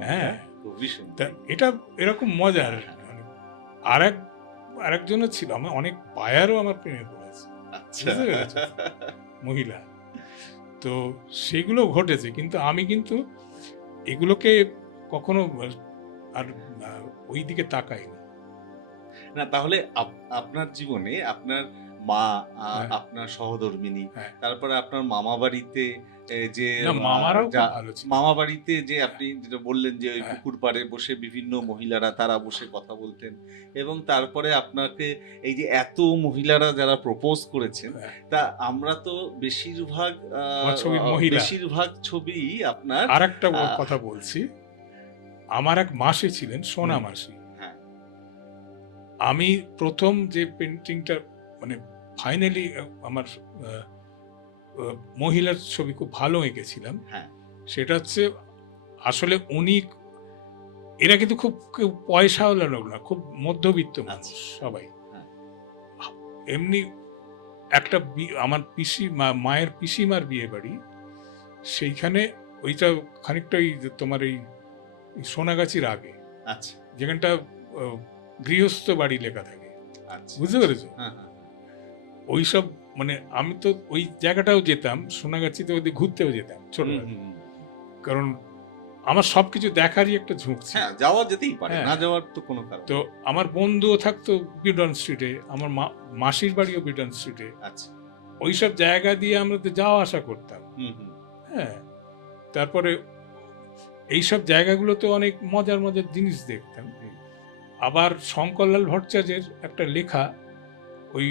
হ্যাঁ খুবই সুন্দর। এটা এরকম মজার। আরেকজনও ছিল, আমার অনেক বায়ারও আমার প্রেমে পড়েছে, বুঝতে পেরেছো, মহিলা। তো সেগুলো ঘটেছে, কিন্তু আমি কিন্তু এগুলোকে কখনো আর ওই দিকে তাকাই না। তাহলে আপনার জীবনে আপনার মা হ্যাঁ। আপনার সহধর্মিণী, হ্যাঁ। তারপরে আপনার মামা বাড়িতে যে না, মামারাও খুব যা ভালো ছিল। মামা বাড়িতে যে আপনি যেটা বললেন যে ওই হ্যাঁ। পুকুর পাড়ে বসে বিভিন্ন মহিলারা তারা বসে কথা বলতেন, এবং তারপরে আপনাকে এই যে এত মহিলারা যারা প্রপোজ করেছেন, হ্যাঁ। তা আমরা তো বেশিরভাগ আমার ছবির মহিলা। বেশিরভাগ ছবি আপনার আর একটা আহ, কথা বলছি, আমার এক মাসি ছিলেন, সোনা হুম। মাসি। হ্যাঁ, আমি প্রথম যে পেন্টিংটা মানে ফাইনালি আমার আহ, মহিলার ছবি খুব ভালো এঁকেছিলাম, হ্যাঁ, সেটা হচ্ছে আসলে উনি, এরা কিন্তু খুব কেউ পয়সাওয়ালা লোক না, খুব মধ্যবিত্ত মানুষ আচ্ছা। সবাই। হ্যাঁ। এমনি একটা আমার মায়ের পিসিমার বিয়ে বাড়ি, সেইখানে ওইটা খানিকটা ওই যে তোমার এই সোনাগাছির আগে, আচ্ছা, যেখানটা আহ, গৃহস্থ বাড়ি লেখা থাকে, আচ্ছা, বুঝতে পেরেছো? হ্যাঁ, হ্যাঁ, ওইসব মানে আমি তো ওই জায়গাটাও যেতাম, সোনাগাছিতে ওদের ঘুরতেও যেতাম হুম, ছোটবেলায়, হুম, হুম। কারণ আমার সবকিছু দেখারই একটা ঝোঁক ছিল। হ্যাঁ, যাওয়া যেতেই পারে, হ্যাঁ। না যাওয়ার তো কোনো কারণ তো নেই। আমার বন্ধুও থাকতো বিডন স্ট্রিটে, আমার মাসির বাড়িও বিডন স্ট্রিটে, আচ্ছা, ওইসব জায়গা দিয়ে আমরা তো যাওয়া আসা করতাম। হুম, হুম, হ্যাঁ, তারপরে এইসব জায়গাগুলোতে অনেক মজার মজার জিনিস দেখতাম। হুম। আবার শঙ্করলাল ভট্টাচার্যের একটা লেখা ওই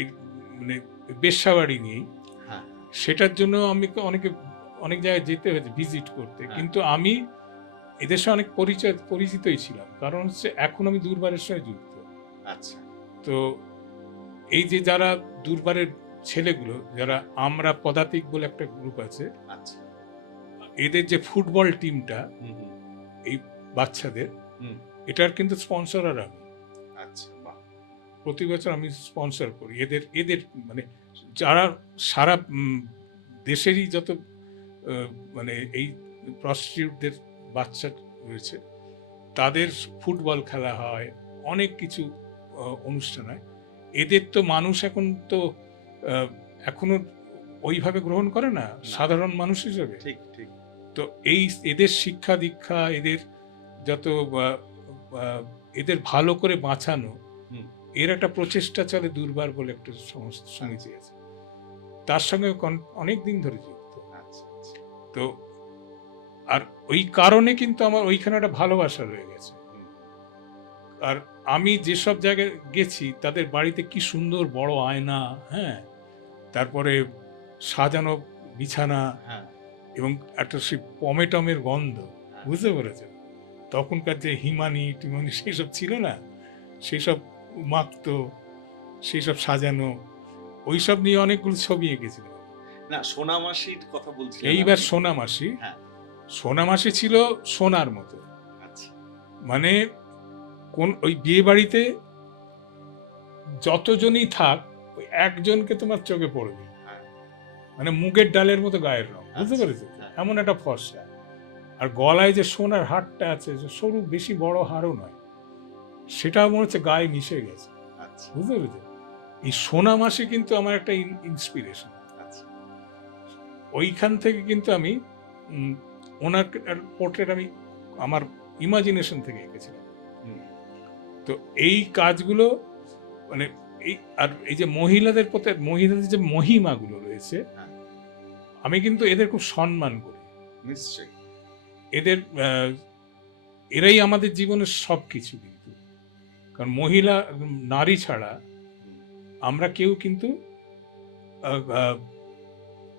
এই মানে বেশ্যাবাড়ি নিয়ে, হ্যাঁ, সেটার জন্য আমি অনেক জায়গায় যেতে হয়েছে ভিজিট করতে, হ্যাঁ। কিন্তু আমি এদের সাথে অনেক পরিচিতই ছিলাম, কারণ হচ্ছে এখন আমি দুর্বারের সাথে যুক্ত। আচ্ছা, তো এই যে যারা দুর্বারের ছেলেগুলো, যারা আমরা পদাতিক বলে একটা গ্রুপ আছে, আচ্ছা, এদের যে ফুটবল টিমটা, হুম, হুম, এই বাচ্চাদের, হুম, এটার কিন্তু স্পন্সর আর আমি। আচ্ছা, বাহ, প্রতি বছর আমি স্পন্সর করি এদের এদের মানে যারা সারা দেশেরই যত মানে এই প্রস্টিটিউটদের বাচ্চা রয়েছে, তাদের ফুটবল খেলা হয়, অনেক কিছু অনুষ্ঠান হয়। এদের তো মানুষ এখন তো এখনো ওইভাবে গ্রহণ করে না সাধারণ মানুষ হিসেবে। ঠিক, ঠিক, তো এই এদের শিক্ষা দীক্ষা, এদের যত এদের ভালো করে বাঁচানো, হুম, এর একটা প্রচেষ্টা চলে দুর্বার বলে একটা সমিতি আছে, তার সঙ্গে অনেক দিন ধরে যুক্ত। আচ্ছা, আচ্ছা, তো আর ওই কারণে কিন্তু আমার ওইখানে একটা ভালোবাসা রয়ে গেছে। হুম, আর আমি যেসব জায়গায় গেছি তাদের বাড়িতে কি সুন্দর বড় আয়না, হ্যাঁ, তারপরে সাজানো বিছানা, হ্যাঁ, এবং একটা সেই পমেটমের গন্ধ, হ্যাঁ। বুঝতে পেরেছেন? তখনকার যে হিমানি টিমানি সেইসব ছিল না, সেইসব মাখতো, সেইসব সাজানো, ওইসব নিয়ে অনেকগুলো ছবি এঁকেছিল। না, সোনামাসির কথা বলছিলেন এইবার আপনি। সোনামাসি, হ্যাঁ, সোনামাসি ছিল সোনার মতো, আচ্ছা, মানে ওই বিয়ে বাড়িতে যতজনই থাক, ওই একজনকে তোমার চোখে পড়বে, হ্যাঁ, মানে মুগের ডালের মতো গায়ের রং, বুঝতে আচ্ছা, পেরেছো? হ্যাঁ। এমন একটা ফর্সা, আর গলায় যে সোনার হারটা আছে, যে সরু বেশি বড় হারও নয়, সেটাও মনে হচ্ছে গায়ে মিশে গেছে, আচ্ছা, বুঝতে পেরেছো? এই সোনামাসি কিন্তু আমার একটা ইন্সপিরেশন। আচ্ছা, ওইখান থেকে কিন্তু আমি ওনার পোর্ট্রেট আমি আমার ইমাজিনেশন থেকে এঁকেছিলাম। হুম, তো এই কাজগুলো মানে আর এই যে মহিলাদের প্রতি, মহিলাদের যে মহিমাগুলো রয়েছে, হ্যাঁ। আমি কিন্তু এদের খুব সম্মান করি। নিশ্চয়ই, এদের এরাই আমাদের জীবনের সব কিছু, কিন্তু কারণ মহিলা নারী ছাড়া হুম, আমরা কেউ কিন্তু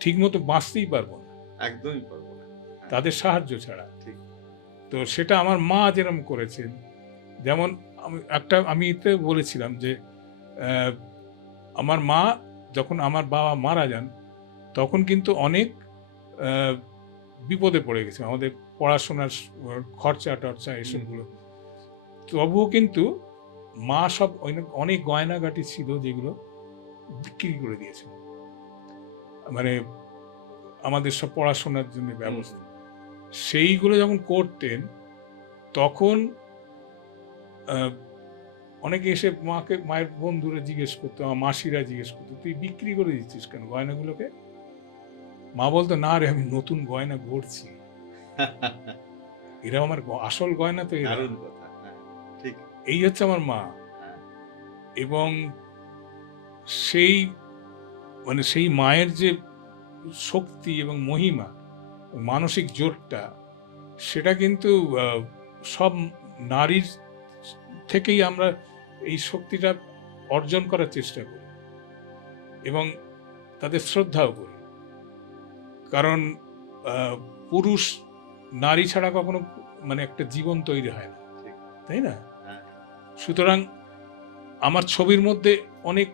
ঠিক মতো বাঁচতেই পারবো না একদমই পারবো না। হ্যাঁ, তাদের সাহায্য ছাড়া। ঠিক, তো সেটা আমার মা যেরকম করেছেন, যেমন আমি এতে বলেছিলাম যে আহ, আমার মা যখন আমার বাবা মারা যান, তখন কিন্তু অনেক আহ, বিপদে পড়ে গেছে, আমাদের পড়াশোনার খরচা টরচা এসবগুলো। তবুও কিন্তু মা সব অনেক গয়নাগাটি ছিল যেগুলো বিক্রি করে দিয়েছেন, মানে আমাদের সব পড়াশোনার জন্য ব্যবস্থা। সেইগুলো যখন করতেন, তখন অনেকে এসে মায়ের বন্ধুরা জিজ্ঞেস করতো, আমার মাসিরা জিজ্ঞেস করতো, তুই বিক্রি করে দিচ্ছিস কেন গয়নাগুলোকে? মা বলতো, না রে, আমি নতুন গয়না গড়ছি, এরা আমার আসল গয়না তো এরা। দারুণ কথা, হ্যাঁ, ঠিক, এই হচ্ছে আমার মা। হ্যাঁ, এবং সেই মানে সেই মায়ের যে শক্তি এবং মহিমা, মানসিক জোরটা, সেটা কিন্তু সব নারীর থেকেই আমরা এই শক্তিটা অর্জন করার চেষ্টা করি এবং তাদের শ্রদ্ধাও করি। কারণ পুরুষ নারী ছাড়া কখনো মানে একটা জীবন তৈরি হয় না, তাই না? হ্যাঁ। সুতরাং আমার ছবির মধ্যে অনেক,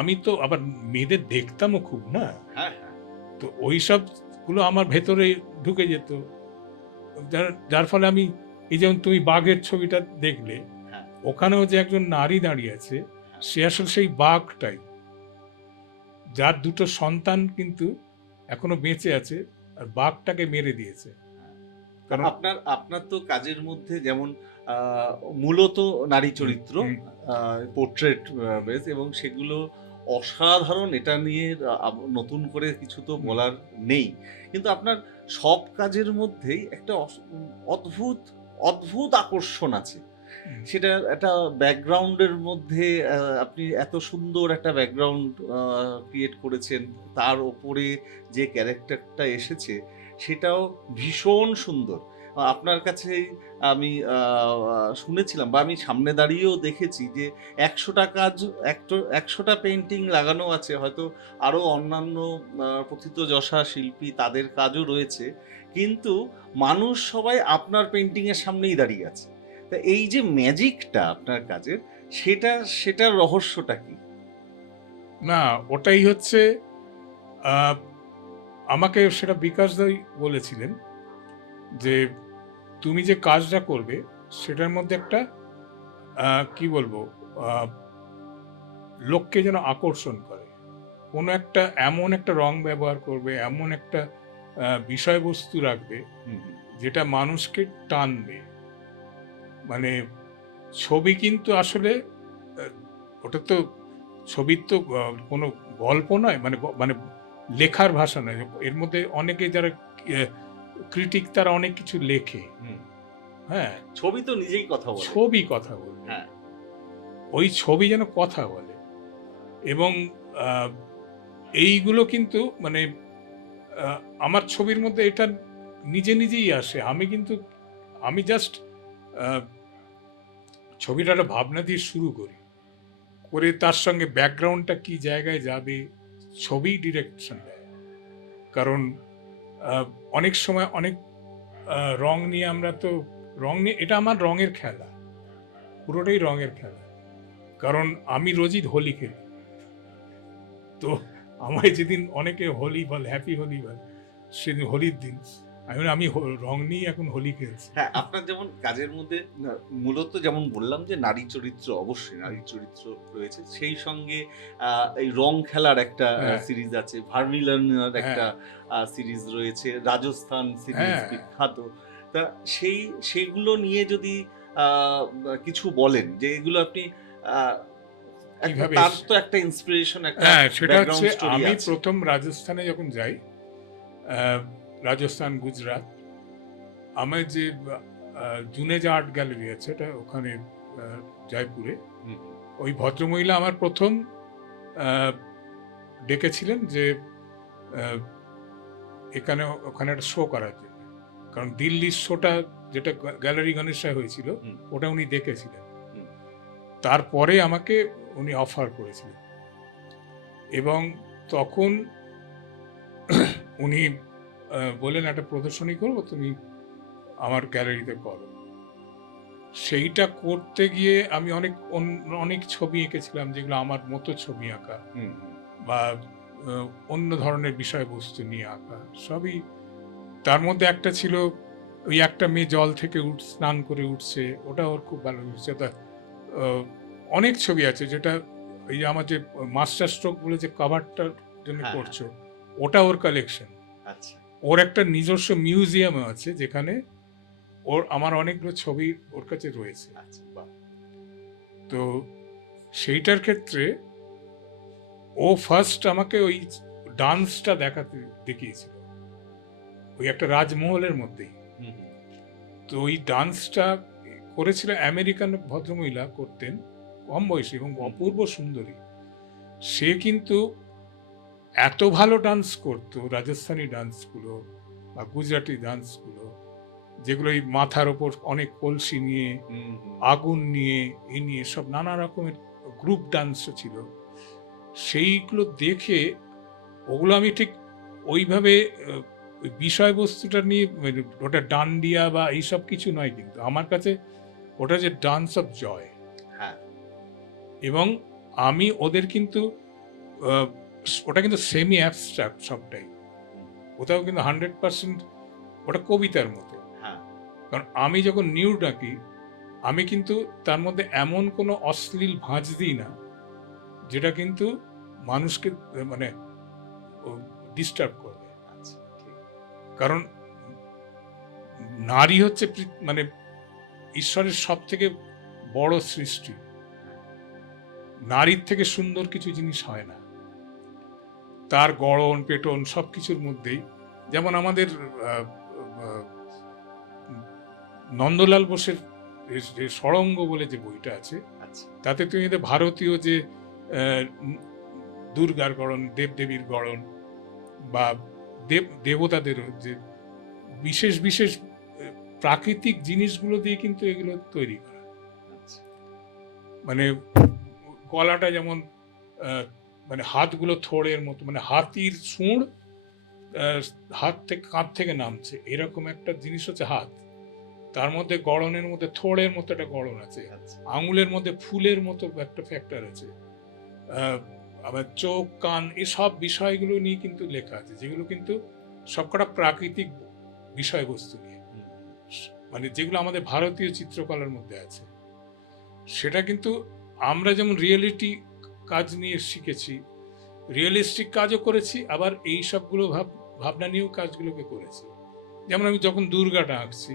আমি তো আবার মেয়েদের দেখতামও খুব, না? হ্যাঁ, হ্যাঁ। তো ওই সবগুলো আমার ভেতরে ঢুকে যেত, যার ফলে আমি, এই যেমন তুমি বাঘের ছবিটা দেখলে, হ্যাঁ। ওখানেও যে একজন নারী দাঁড়িয়ে আছে, সে আসলে সেই বাঘটাই, যার দুটো সন্তান কিন্তু এখনো বেঁচে আছে, আর বাঘটাকে মেরে দিয়েছে। কারণ আপনার তো কাজের মধ্যে যেমন মূলত নারী চরিত্র, পোর্ট্রেট বেস, এবং সেগুলো অসাধারণ। এটা নিয়ে নতুন করে কিছু তো বলার নেই, কিন্তু আপনার সব কাজের মধ্যেই একটা অদ্ভুত অদ্ভুত আকর্ষণ আছে। সেটা একটা ব্যাকগ্রাউন্ডের মধ্যে আপনি এত সুন্দর একটা ব্যাকগ্রাউন্ড ক্রিয়েট করেছেন, তার ওপরে যে ক্যারেক্টারটা এসেছে সেটাও ভীষণ সুন্দর। আপনার কাছে আমি শুনেছিলাম, বা আমি সামনে দাঁড়িয়েও দেখেছি যে 100টা কাজ, 100টা পেন্টিং লাগানো আছে, হয়তো আরও অন্যান্য প্রথিতযশা শিল্পী তাদের কাজও রয়েছে, কিন্তু মানুষ সবাই আপনার পেন্টিংয়ের সামনেই দাঁড়িয়ে আছে। তা এই যে ম্যাজিকটা আপনার কাজের, সেটার রহস্যটা কি? না, ওটাই হচ্ছে, আমাকে সেটা বিকাশ দাই বলেছিলেন যে তুমি যে কাজটা করবে সেটার মধ্যে একটা কি বলবো, লোককে যেন আকর্ষণ করে, কোনো একটা এমন একটা রং ব্যবহার করবে, এমন একটা বিষয়বস্তু রাখবে যেটা মানুষকে টানবে। মানে ছবি কিন্তু আসলে ওটা তো, ছবির তো কোনো গল্প নয়, মানে মানে লেখার ভাষা নয়। এর মধ্যে অনেকে যারা ক্রিটিক, তারা অনেক কিছু লেখে। হ্যাঁ, ছবি তো নিজেই কথা বলে, ছবি কথা বলবে। হ্যাঁ, ওই ছবি যেন কথা বলে, এবং এইগুলো কিন্তু মানে আমার ছবির মধ্যে এটা নিজে নিজেই আসে। আমি জাস্ট ছবিটা একটা ভাবনা দিয়ে শুরু করি, করে তার সঙ্গে ব্যাকগ্রাউন্ডটা কি জায়গায় যাবে, ছবি ডিরেকশন দেয়। কারণ অনেক সময় অনেক রং নিয়ে এটা আমার রঙের খেলা, পুরোটাই রঙের খেলা। কারণ আমি রোজই হোলি খেলি, তো আমায় যেদিন অনেকে হোলি বল, হ্যাপি হোলি বল, সেদিন হোলির দিন আমি রং নিয়ে এখন হোলি খেলছি। হ্যাঁ, আপনার যেমন কাজের মধ্যে মূলত যেমন বললাম যে নারী চরিত্র, অবশ্যই নারী চরিত্র রয়েছে, সেই সঙ্গে এই রং খেলার একটা সিরিজ আছে, ভার্মিলনের একটা সিরিজ রয়েছে, রাজস্থান সিরিজ বিখ্যাত। তা সেইগুলো নিয়ে যদি কিছু বলেন, যে এগুলো আপনি তার তো একটা ইন্সপিরেশন, একটা সেটা হচ্ছে, আমি প্রথম রাজস্থানে যখন যাই, রাজস্থান, গুজরাট, আমার যে জুনেজা আর্ট গ্যালারি আছে, এটা ওখানে জয়পুরে, ওই ভদ্রমহিলা আমার প্রথম ডেকেছিলেন যে ওখানে একটা শো করার জন্য। কারণ দিল্লির শোটা, যেটা গ্যালারি গণেশায় হয়েছিল, ওটা উনি দেখেছিলেন। তারপরে আমাকে উনি অফার করেছিলেন, এবং তখন উনি বললেন একটা প্রদর্শনী করবো, তুমি আমার গ্যালারিতে করো। সেইটা করতে গিয়ে আমি অনেক ছবি এঁকেছিলাম, যেগুলো আমার মতো ছবি আঁকা, বা অন্য ধরনের বিষয়বস্তু নিয়ে আঁকা, সবই। তার মধ্যে একটা ছিল, ওই একটা মেয়ে জল থেকে স্নান করে উঠছে, ওটা ওর খুব ভালো হচ্ছে। অনেক ছবি আছে, যেটা এই যে আমার যে মাস্টার স্ট্রোক বলে যে কভারটার জন্য করছো, ওটা ওর কালেকশন। আচ্ছা, ওর একটা নিজস্ব মিউজিয়াম আছে, যেখানে আমার অনেকগুলো ছবি ওর কাছে রয়েছে। তো সেইটার ক্ষেত্রে ও ফার্স্ট আমাকে ওই ডান্সটা দেখিয়েছিল, ওই একটা রাজমহলের মধ্যেই। তো ওই ডান্সটা করেছিল আমেরিকান ভদ্রমহিলা, করতেন, কম বয়সী এবং অপূর্ব সুন্দরী। সে কিন্তু এত ভালো ডান্স করতো, রাজস্থানী ডান্সগুলো বা গুজরাটি ডান্সগুলো, যেগুলো এই মাথার ওপর অনেক কলসি নিয়ে, আগুন নিয়ে, এ নিয়ে সব নানা রকমের গ্রুপ ডান্সও ছিল। সেইগুলো দেখে ওগুলো আমি ঠিক ওইভাবে ওই বিষয়বস্তুটা নিয়ে, মানে ওটা ডান্ডিয়া বা এইসব কিছু নয়, কিন্তু আমার কাছে ওটা যে ডান্স অফ জয়। হ্যাঁ, এবং আমি ওদের কিন্তু ওটা কিন্তু সেমি অ্যাবস্ট্রাক্ট সবটাই, কোথাও কিন্তু 100% ওটা কবিতার মতো। হ্যাঁ, কারণ আমি যখন নিউ ডাকি, আমি কিন্তু তার মধ্যে এমন কোনো অশ্লীল ভাঁজ দিই না যেটা কিন্তু মানুষকে মানে ডিস্টার্ব করবে। আচ্ছা, ঠিক। কারণ নারী হচ্ছে মানে ঈশ্বরের সব থেকে বড় সৃষ্টি। নারীর থেকে সুন্দর কিছু জিনিস হয় না, তার গড়ন পেটন সব কিছুর মধ্যেই। যেমন আমাদের নন্দলাল বোসের যে সরঙ্গ বলে যে বইটা আছে, আচ্ছা, তাতে তুমি যে ভারতীয় যে দুর্গার গড়ন, দেবদেবীর গড়ন বা দেবতাদেরও যে বিশেষ বিশেষ প্রাকৃতিক জিনিসগুলো দিয়ে কিন্তু এগুলো তৈরি করা। আচ্ছা, মানে গলাটা যেমন মানে হাতগুলো থোড়ের মতো, মানে হাতির সুঁড় হাত থেকে, কাঁধ থেকে নামছে, এরকম একটা জিনিস হচ্ছে হাত। তার মধ্যে গড়নের মধ্যে থোড়ের মতো একটা গড়ন আছে, আচ্ছা, আঙুলের মধ্যে ফুলের মতো একটা ফ্যাক্টর আছে, আবার চোখ কান এসব বিষয়গুলো নিয়ে কিন্তু লেখা আছে, যেগুলো কিন্তু সবকটা প্রাকৃতিক বিষয়বস্তু নিয়ে, মানে যেগুলো আমাদের ভারতীয় চিত্রকলার মধ্যে আছে। সেটা কিন্তু আমরা যেমন রিয়েলিটি কাজ নিয়ে শিখেছি, রিয়েলিস্টিক কাজও করেছি, আবার এই সবগুলো ভাবনা নিয়েও কাজগুলোকে করেছি। যেমন আমি যখন দুর্গাটা আঁকছি,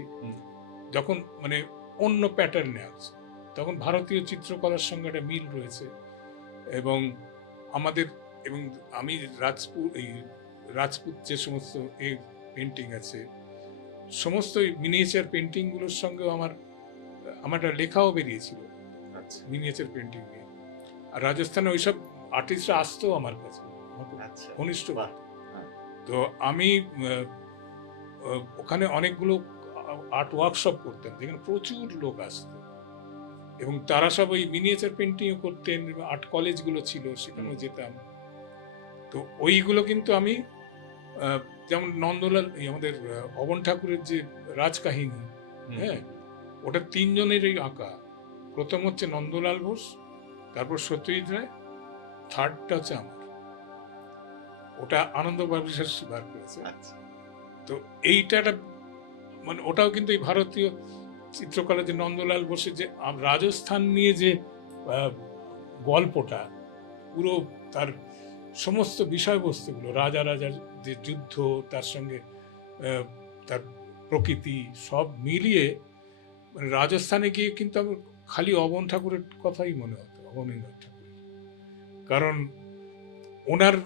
যখন মানে অন্য প্যাটার্নে আঁকছি, তখন ভারতীয় চিত্রকলার সঙ্গে একটা মিল রয়েছে। এবং আমাদের, এবং আমি রাজপুত যে সমস্ত এই পেন্টিং আছে, সমস্ত মিনিয়েচার পেন্টিংগুলোর সঙ্গেও আমার একটা লেখাও বেরিয়েছিল আচ্ছা, মিনিয়েচার পেন্টিং নিয়ে। আর রাজস্থানে ওইসব আর্টিস্টরা আসতো আমার কাছে, আচ্ছা, ঘনিষ্ঠ। বাহ, হ্যাঁ। তো আমি ওখানে অনেকগুলো আর্ট ওয়ার্কশপ করতাম, যেখানে প্রচুর লোক আসতো, এবং তারা সব ওই মিনিয়েচার পেন্টিংও করতেন। আর্ট কলেজগুলো ছিল, সেখানেও যেতাম। তো ওইগুলো কিন্তু আমি যেমন নন্দলাল, আমাদের অবন ঠাকুরের যে রাজকাহিনী, হ্যাঁ, ওটা 3 জনেরই আঁকা। প্রথম হচ্ছে নন্দলাল বোস, তারপর সত্যজিৎ রায়, থার্ডটা হচ্ছে আমার। ওটা আনন্দ পাবলিশার্স বার করেছে। আচ্ছা, তো এইটা একটা মানে ওটাও কিন্তু এই ভারতীয় চিত্রকলা, যে নন্দলাল বোসের যে রাজস্থান নিয়ে যে গল্পটা, পুরো তার সমস্ত বিষয়বস্তুগুলো, রাজা রাজার যে যুদ্ধ, তার সঙ্গে তার প্রকৃতি সব মিলিয়ে, মানে রাজস্থানে গিয়ে কিন্তু আমার খালি অবন ঠাকুরের কথাই মনে হতো, অবনীন্দ্রনাথ ঠাকুরের। কারণ ওনার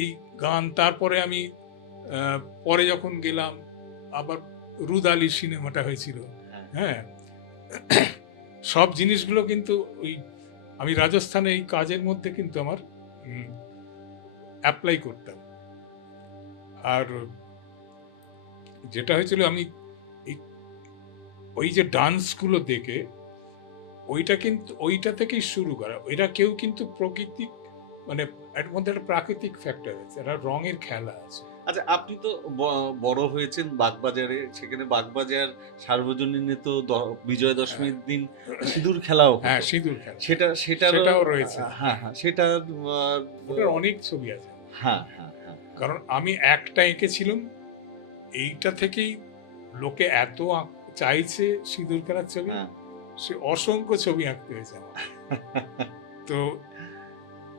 এই গান, তারপরে আমি পরে যখন গেলাম, আবার রুদালি সিনেমাটা হয়েছিল, হ্যাঁ, সব জিনিসগুলো কিন্তু ওই আমি রাজস্থানে এই কাজের মধ্যে কিন্তু আমার অ্যাপ্লাই করতাম। আর যেটা হয়েছিল, আমি ওই যে ডান্সগুলো দেখে, ওইটা কিন্তু ওইটা থেকেই শুরু করা। ওইটা কেউ কিন্তু প্রকৃতিক, মানে এর মধ্যে একটা প্রাকৃতিক ফ্যাক্টর আছে, একটা রঙের খেলা আছে। আচ্ছা, আপনি তো বড় হয়েছেন বাগবাজারে, সেখানে বাগবাজার সার্বজনীনে তো বিজয়া দশমীর দিন সিঁদুর খেলাও হতো। হ্যাঁ, সিঁদুর খেলা, সেটাও রয়েছে। হ্যাঁ, হ্যাঁ, সেটা ওটার অনেক ছবি আছে। হ্যাঁ, হ্যাঁ, হ্যাঁ। কারণ আমি একটা এঁকেছিলাম, এইটা থেকেই লোকে এত চাইছে সিঁদুর খেলার ছবি, সে অসংখ্য ছবি আঁকতে হয়েছে আমার। তো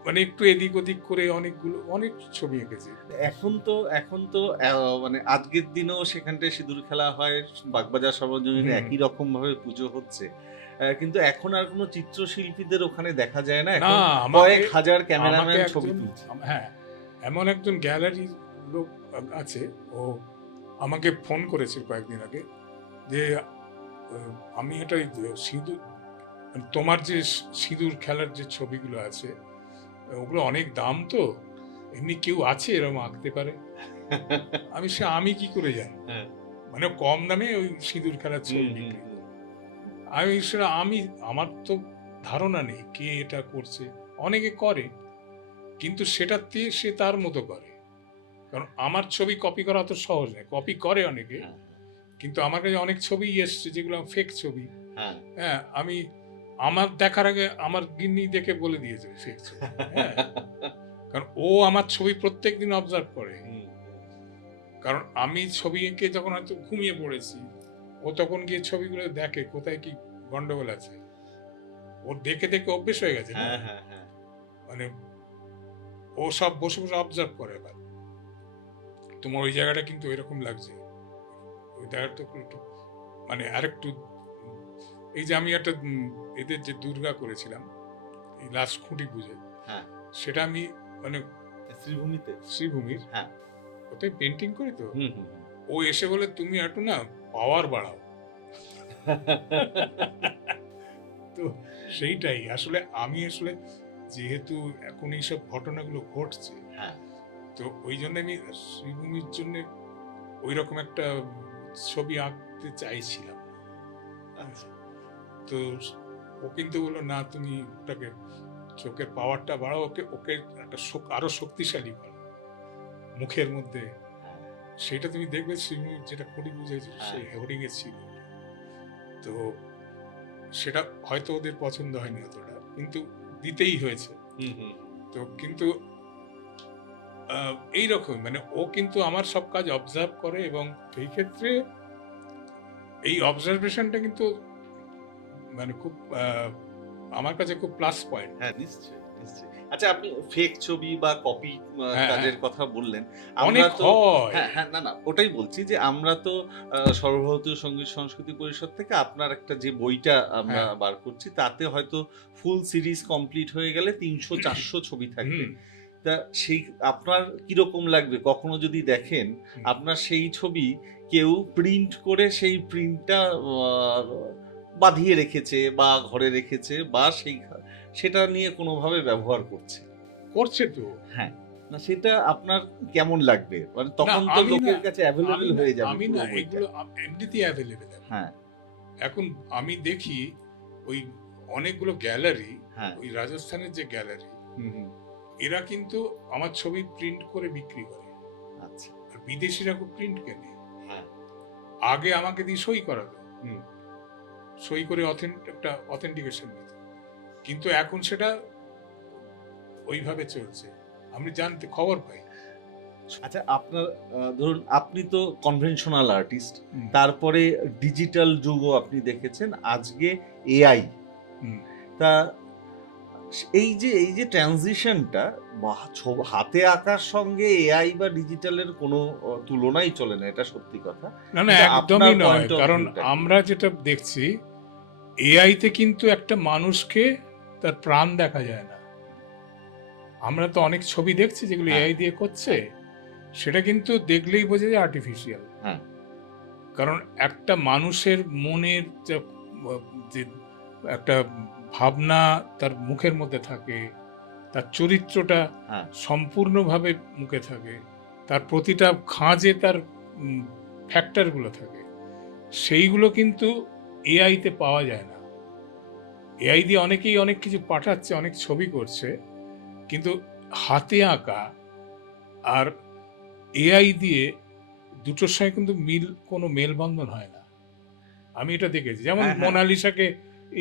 মানে একটু এদিক ওদিক করে অনেক ছবি এঁকেছি। এখন তো মানে আজকের দিনেও সেখানটায় সিঁদুর খেলা হয়, বাগবাজার সর্বজনীনে একই রকম ভাবে পুজো হচ্ছে, কিন্তু এখন আর কোনো চিত্রশিল্পীদের ওখানে দেখা যায় না। এখন কয়েক হাজার ক্যামেরাম্যান ছবি তুলছে। হ্যাঁ, এমন একজন গ্যালারি লোক আছে, ও আমাকে ফোন করেছিল কয়েকদিন আগে, যে আমি এটা সিঁদুর, তোমার যে সিঁদুর খেলার যে ছবিগুলো আছে, ওগুলো অনেক দাম তো, এমনি কেউ আছে এরকম আঁকতে পারে? আমি কি করে জানি? হ্যাঁ। মানে কম দামে ওই সিঁদুর খেলার ছবি হুম, বিক্রি হুম, করে। আমার তো ধারণা নেই কে এটা করছে। অনেকে করে, কিন্তু সেটাতে সে তার মতো করে। কারণ আমার ছবি কপি করা অত সহজ নয়। কপি করে অনেকে, হ্যাঁ, কিন্তু আমার কাছে অনেক ছবি এসছে যেগুলো ফেক ছবি। হ্যাঁ। হ্যাঁ, আমার দেখার আগে আমার গিন্নি দেখে বলে দিয়েছে ফেক ছবি। হ্যাঁ, কারণ ও আমার ছবি প্রত্যেকদিন অবজার্ভ করে। হুম, কারণ আমি ছবি এঁকে যখন হয়তো ঘুমিয়ে পড়েছি, ও তখন গিয়ে ছবিগুলো দেখে কোথায় কি গন্ডগোল আছে। ওর দেখে দেখে অভ্যেস হয়ে গেছে না? হ্যাঁ, হ্যাঁ, হ্যাঁ। মানে ও সব বসে বসে অবজার্ভ করে। এবার তোমার ওই জায়গাটা কিন্তু এরকম লাগছে, ওই জায়গাটা তো একটু মানে আরেকটু এই যে আমি একটা এদের যে দুর্গা করেছিলাম এই লাস্ট খুঁটি পুজো, হ্যাঁ। সেটা আমি মানে শ্রীভূমিতে। শ্রীভূমির, হ্যাঁ। ওতে পেন্টিং করি তো। হুম, হুম। ও এসে বলে তুমি একটু না পাওয়ার বাড়াও। তো সেইটাই আসলে আমি আসলে যেহেতু এখন এইসব ঘটনাগুলো ঘটছে, হ্যাঁ। তো ওই জন্য আমি শ্রীভূমির জন্য ওই রকম একটা ছবি আঁকতে চাইছিলাম। আচ্ছা। তো ও কিন্তু বললো না, তুমি ওটাকে চোখের পাওয়ারটা বাড়াও, ওকে ওকে একটা আরো শক্তিশালী করো মুখের মধ্যে। হ্যাঁ। সেটা তুমি দেখবে শ্রীভূমি যেটা খুঁটি বুঝেছে হ্যাঁ। সেই হোর্ডিং এ ছিল। তো সেটা হয়তো ওদের পছন্দ হয়নি অতটা, কিন্তু দিতেই হয়েছে। হুম, হুম। তো কিন্তু এইরকম মানে ও কিন্তু আমার সব কাজ অবজার্ভ করে, এবং সেই ক্ষেত্রে এই অবজারভেশনটা কিন্তু মানে খুব আমার কাছে খুব প্লাস পয়েন্ট। হ্যাঁ, নিশ্চয়ই, নিশ্চয়ই। আচ্ছা, আপনি ফেক ছবি বা কপি হ্যাঁ, কাজের হ্যাঁ। কথা বললেন। অনেক তো হয়। হ্যাঁ, হ্যাঁ, না, না, ওটাই বলছি যে আমরা তো সর্বভারতীয় সঙ্গীত সংস্কৃতি পরিষদ থেকে আপনার একটা যে বইটা আমরা হ্যাঁ। বার করছি তাতে হয়তো ফুল সিরিজ কমপ্লিট হয়ে গেলে 300-400 ছবি থাকবে। হুম, তা সেই আপনার কিরকম লাগবে কখনো যদি দেখেন হুম। আপনার সেই ছবি কেউ প্রিন্ট করে সেই প্রিন্টটা বাঁধিয়ে রেখেছে বা ঘরে রেখেছে বা সেটা নিয়ে কোনোভাবে ব্যবহার করছে। করছে তো। হ্যাঁ, না সেটা আপনার কেমন লাগবে? মানে না, তখন তো আমি লোকের না, কাছে অ্যাভেলেবল হয়ে যাবে আমি পুরো না বইটা। এগুলো এমনিতেই অ্যাভেলেবেল। হ্যাঁ, এখন আমি দেখি ওই অনেকগুলো গ্যালারি, হ্যাঁ। ওই রাজস্থানের যে গ্যালারি, হুম, হুম। এরা কিন্তু আমার ছবি প্রিন্ট করে বিক্রি করে। আচ্ছা। আর বিদেশিরা খুব প্রিন্ট কেনে। হ্যাঁ। আগে আমাকে দিয়ে সই করাতো, হুম। সই করে একটা অথেন্টিকেশন নিত, কিন্তু এখন সেটা ওইভাবে চলছে, আমি জানতে খবর পাই। আচ্ছা, আপনার ধরুন আপনি তো কনভেনশনাল আর্টিস্ট, হুম, তারপরে ডিজিটাল যুগও আপনি দেখেছেন, আজকে এআই। হুম। তা এই যে ট্রানজিশনটা হাতে আঁকার সঙ্গে এআই বা ডিজিটালের কোনো তুলনাই চলে না, এটা সত্যি কথা। না না, কিন্তু একদমই আপনার নয়। point of কারণ view টা কি? আমরা যেটা দেখছি, এআইতে কিন্তু একটা মানুষকে তার প্রাণ দেখা যায় না। আমরা তো অনেক ছবি দেখছি যেগুলো হ্যাঁ। এআই দিয়ে করছে, সেটা কিন্তু দেখলেই বোঝা যায় আর্টিফিশিয়াল। হ্যাঁ। কারণ একটা মানুষের মনের যে একটা ভাবনা তার মুখের মধ্যে থাকে, তার চরিত্রটা হ্যাঁ। সম্পূর্ণভাবে মুখে থাকে, তার প্রতিটা খাঁজে তার ফ্যাক্টরগুলো থাকে, সেইগুলো কিন্তু এআইতে পাওয়া যায় না। এআই দিয়ে অনেকেই অনেক কিছু পাঠাচ্ছে, অনেক ছবি করছে, কিন্তু হাতে আঁকা আর এআই দিয়ে দুটোর সঙ্গে কিন্তু কোনো মেলবন্ধন হয় না। আমি এটা দেখেছি, যেমন হ্যাঁ, হ্যাঁ। মোনালিসাকে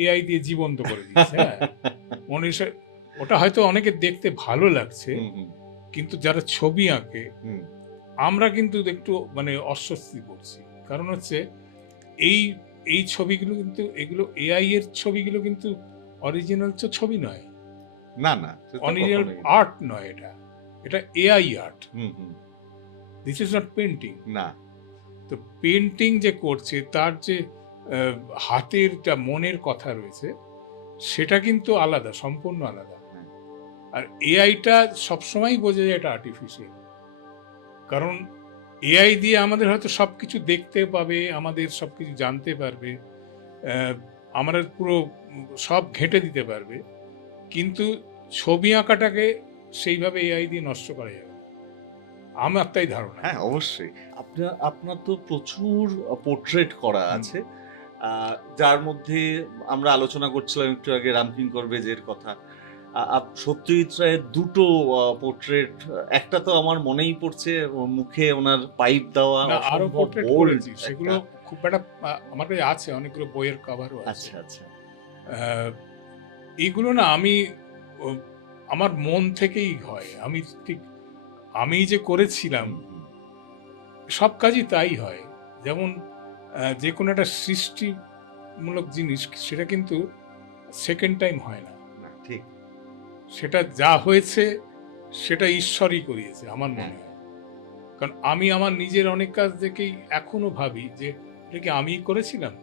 এআই দিয়ে জীবন্ত করে দিয়েছে। হ্যাঁ, মোনালিসা ওটা হয়তো অনেকে দেখতে ভালো লাগছে, হুম, হুম, কিন্তু যারা ছবি আঁকে হুম। আমরা কিন্তু একটু মানে অস্বস্তি করছি। কারণ হচ্ছে এই এই ছবিগুলো কিন্তু, এগুলো এআই এর ছবিগুলো কিন্তু অরিজিনাল ছবি নয়, না, না, সে তো অরিজিনাল কখনোই না। আর্ট নয়, এটা AI art. Hmm, hmm. This is not painting. না। তো পেন্টিং যে করছে তার যে হাতের যা মনের কথা রয়েছে, সেটা কিন্তু আলাদা, সম্পূর্ণ আলাদা। হ্যাঁ। আর এআইটা সবসময় বোঝা যায় এটা আর্টিফিশিয়াল। কারণ এআই দিয়ে আমাদের হয়তো সবকিছু দেখতে পাবে, আমাদের সবকিছু জানতে পারবে, আমরা পুরো সব ঘেঁটে দিতে পারবে, কিন্তু ছবি আঁকাটাকে সেইভাবে এআই দিয়ে নষ্ট করা যাবে না। আমার তাই ধারণা। হ্যাঁ, অবশ্যই। আপনার তো প্রচুর পোর্ট্রেট করা আছে, যার মধ্যে আমরা আলোচনা করছিলাম একটু আগে রামকিঙ্কর বেজের কথা। সত্যজিৎ রায়ের দুটো পোর্ট্রেট, একটা তো আমার মনেই পড়ছে, মুখে ওনার পাইপ দেওয়া, না, আরো অসম্ভব পোর্ট্রেট বোল্ড করেছি, সেগুলো একটা। খুব একটা আমার কাছে আছে, অনেকগুলো বইয়ের কভারও আছে। আচ্ছা, আচ্ছা। আহ, এগুলো না আমি ও, আমার মন থেকেই হয়। আমি ঠিক আমি যে করেছিলাম হুম, হুম। সব কাজই তাই হয়। যেমন যে কোনো একটা সৃষ্টিমূলক জিনিস, সেটা কিন্তু সেকেন্ড টাইম হয় না। না, ঠিক। সেটা যা হয়েছে সেটা ঈশ্বরই করিয়েছে আমার হ্যাঁ, মনে হয়। কারণ আমি আমার নিজের অনেক কাজ দেখেই এখনো ভাবি যে এটা কি আমিই করেছিলাম,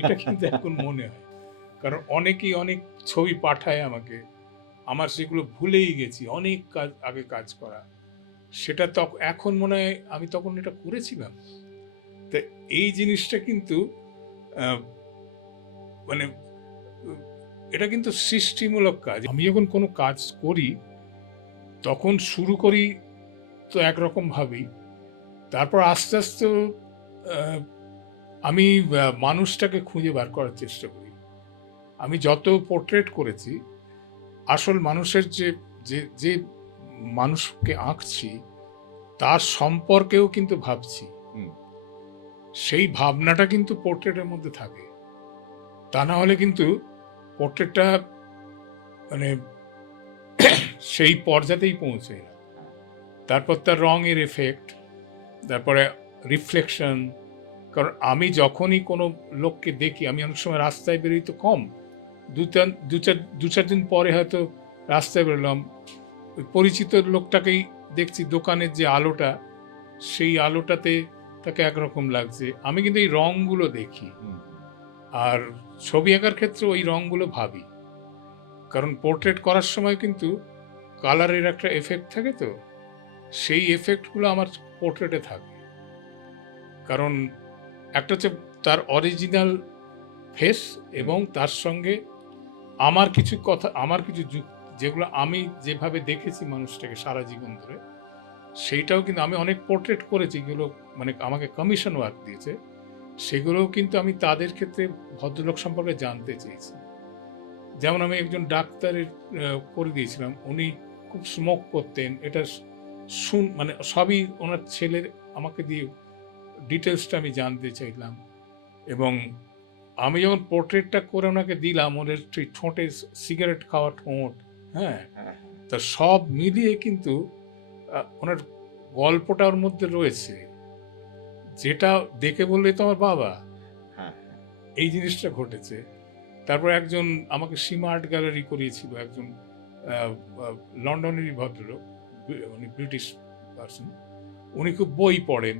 এটা কিন্তু এখন মনে হয়। কারণ অনেকেই অনেক ছবি পাঠায় আমাকে, আমার সেগুলো ভুলেই গেছি, অনেক কাজ আগে কাজ করা, সেটা এখন মনে হয় আমি তখন এটা করেছিলাম। তা এই জিনিসটা কিন্তু আহ, মানে এটা কিন্তু সৃষ্টিমূলক কাজ। আমি যখন কোনো কাজ করি তখন শুরু করি তো একরকম ভাবেই, তারপর আস্তে আস্তে আহ, আমি মানুষটাকে খুঁজে বার করার চেষ্টা করি। আমি যত পোর্ট্রেট করেছি, আসল মানুষের যে যে যে মানুষকে আঁকছি তার সম্পর্কেও কিন্তু ভাবছি। হুম। সেই ভাবনাটা কিন্তু পোর্ট্রেটের মধ্যে থাকে, তা না হলে কিন্তু পোর্ট্রেটটা মানে সেই পর্যাতেই পৌঁছায় না। তারপর তার রঙের এফেক্ট, তারপরে রিফ্লেকশন। কারণ আমি যখনই কোনো লোককে দেখি, আমি অনেক সময় রাস্তায় বেরোই তো কম, দু চার দিন পরে হয়তো রাস্তায় বেরোলাম, ওই পরিচিত লোকটাকেই দেখছি দোকানের যে আলোটা, সেই আলোটাতে তাকে একরকম লাগছে। আমি কিন্তু এই রঙগুলো দেখি, হুম, আর ছবি আঁকার ক্ষেত্রে ওই রঙগুলো ভাবি। কারণ পোর্ট্রেট করার সময় কিন্তু কালারের একটা এফেক্ট থাকে, তো সেই এফেক্টগুলো আমার পোর্ট্রেটে থাকে। কারণ একটা হচ্ছে তার অরিজিনাল ফেস, এবং তার সঙ্গে আমার কিছু কথা, আমার কিছু যেগুলো আমি যেভাবে দেখেছি মানুষটাকে সারা জীবন ধরে, সেইটাও কিন্তু আমি অনেক পোর্ট্রেট করেছি, যেগুলো মানে আমাকে কমিশন ওয়ার্ক দিয়েছে, সেগুলোও কিন্তু আমি তাদের ক্ষেত্রে ভদ্রলোক সম্পর্কে জানতে চেয়েছি। যেমন আমি একজন ডাক্তারের করে দিয়েছিলাম, উনি খুব স্মোক করতেন, এটা মানে সবই ওনার ছেলের আমাকে দিয়ে ডিটেলসটা আমি জানতে চাইলাম। এবং আমি যখন পোর্ট্রেটটা করে ওনাকে দিলাম, ওদের সেই ঠোঁটে সিগারেট খাওয়া ঠোঁট, হ্যাঁ, হ্যাঁ, তা সব মিলিয়ে কিন্তু ওনার গল্পটা ওর মধ্যে রয়েছে, যেটা দেখে বললে তো আমার বাবা, হ্যাঁ। এই জিনিসটা ঘটেছে। তারপর একজন আমাকে সীমা আর্ট গ্যালারি করিয়েছিল, একজন লন্ডনেরই ভদ্রলোক, উনি ব্রিটিশ পার্সন, উনি খুব বই পড়েন।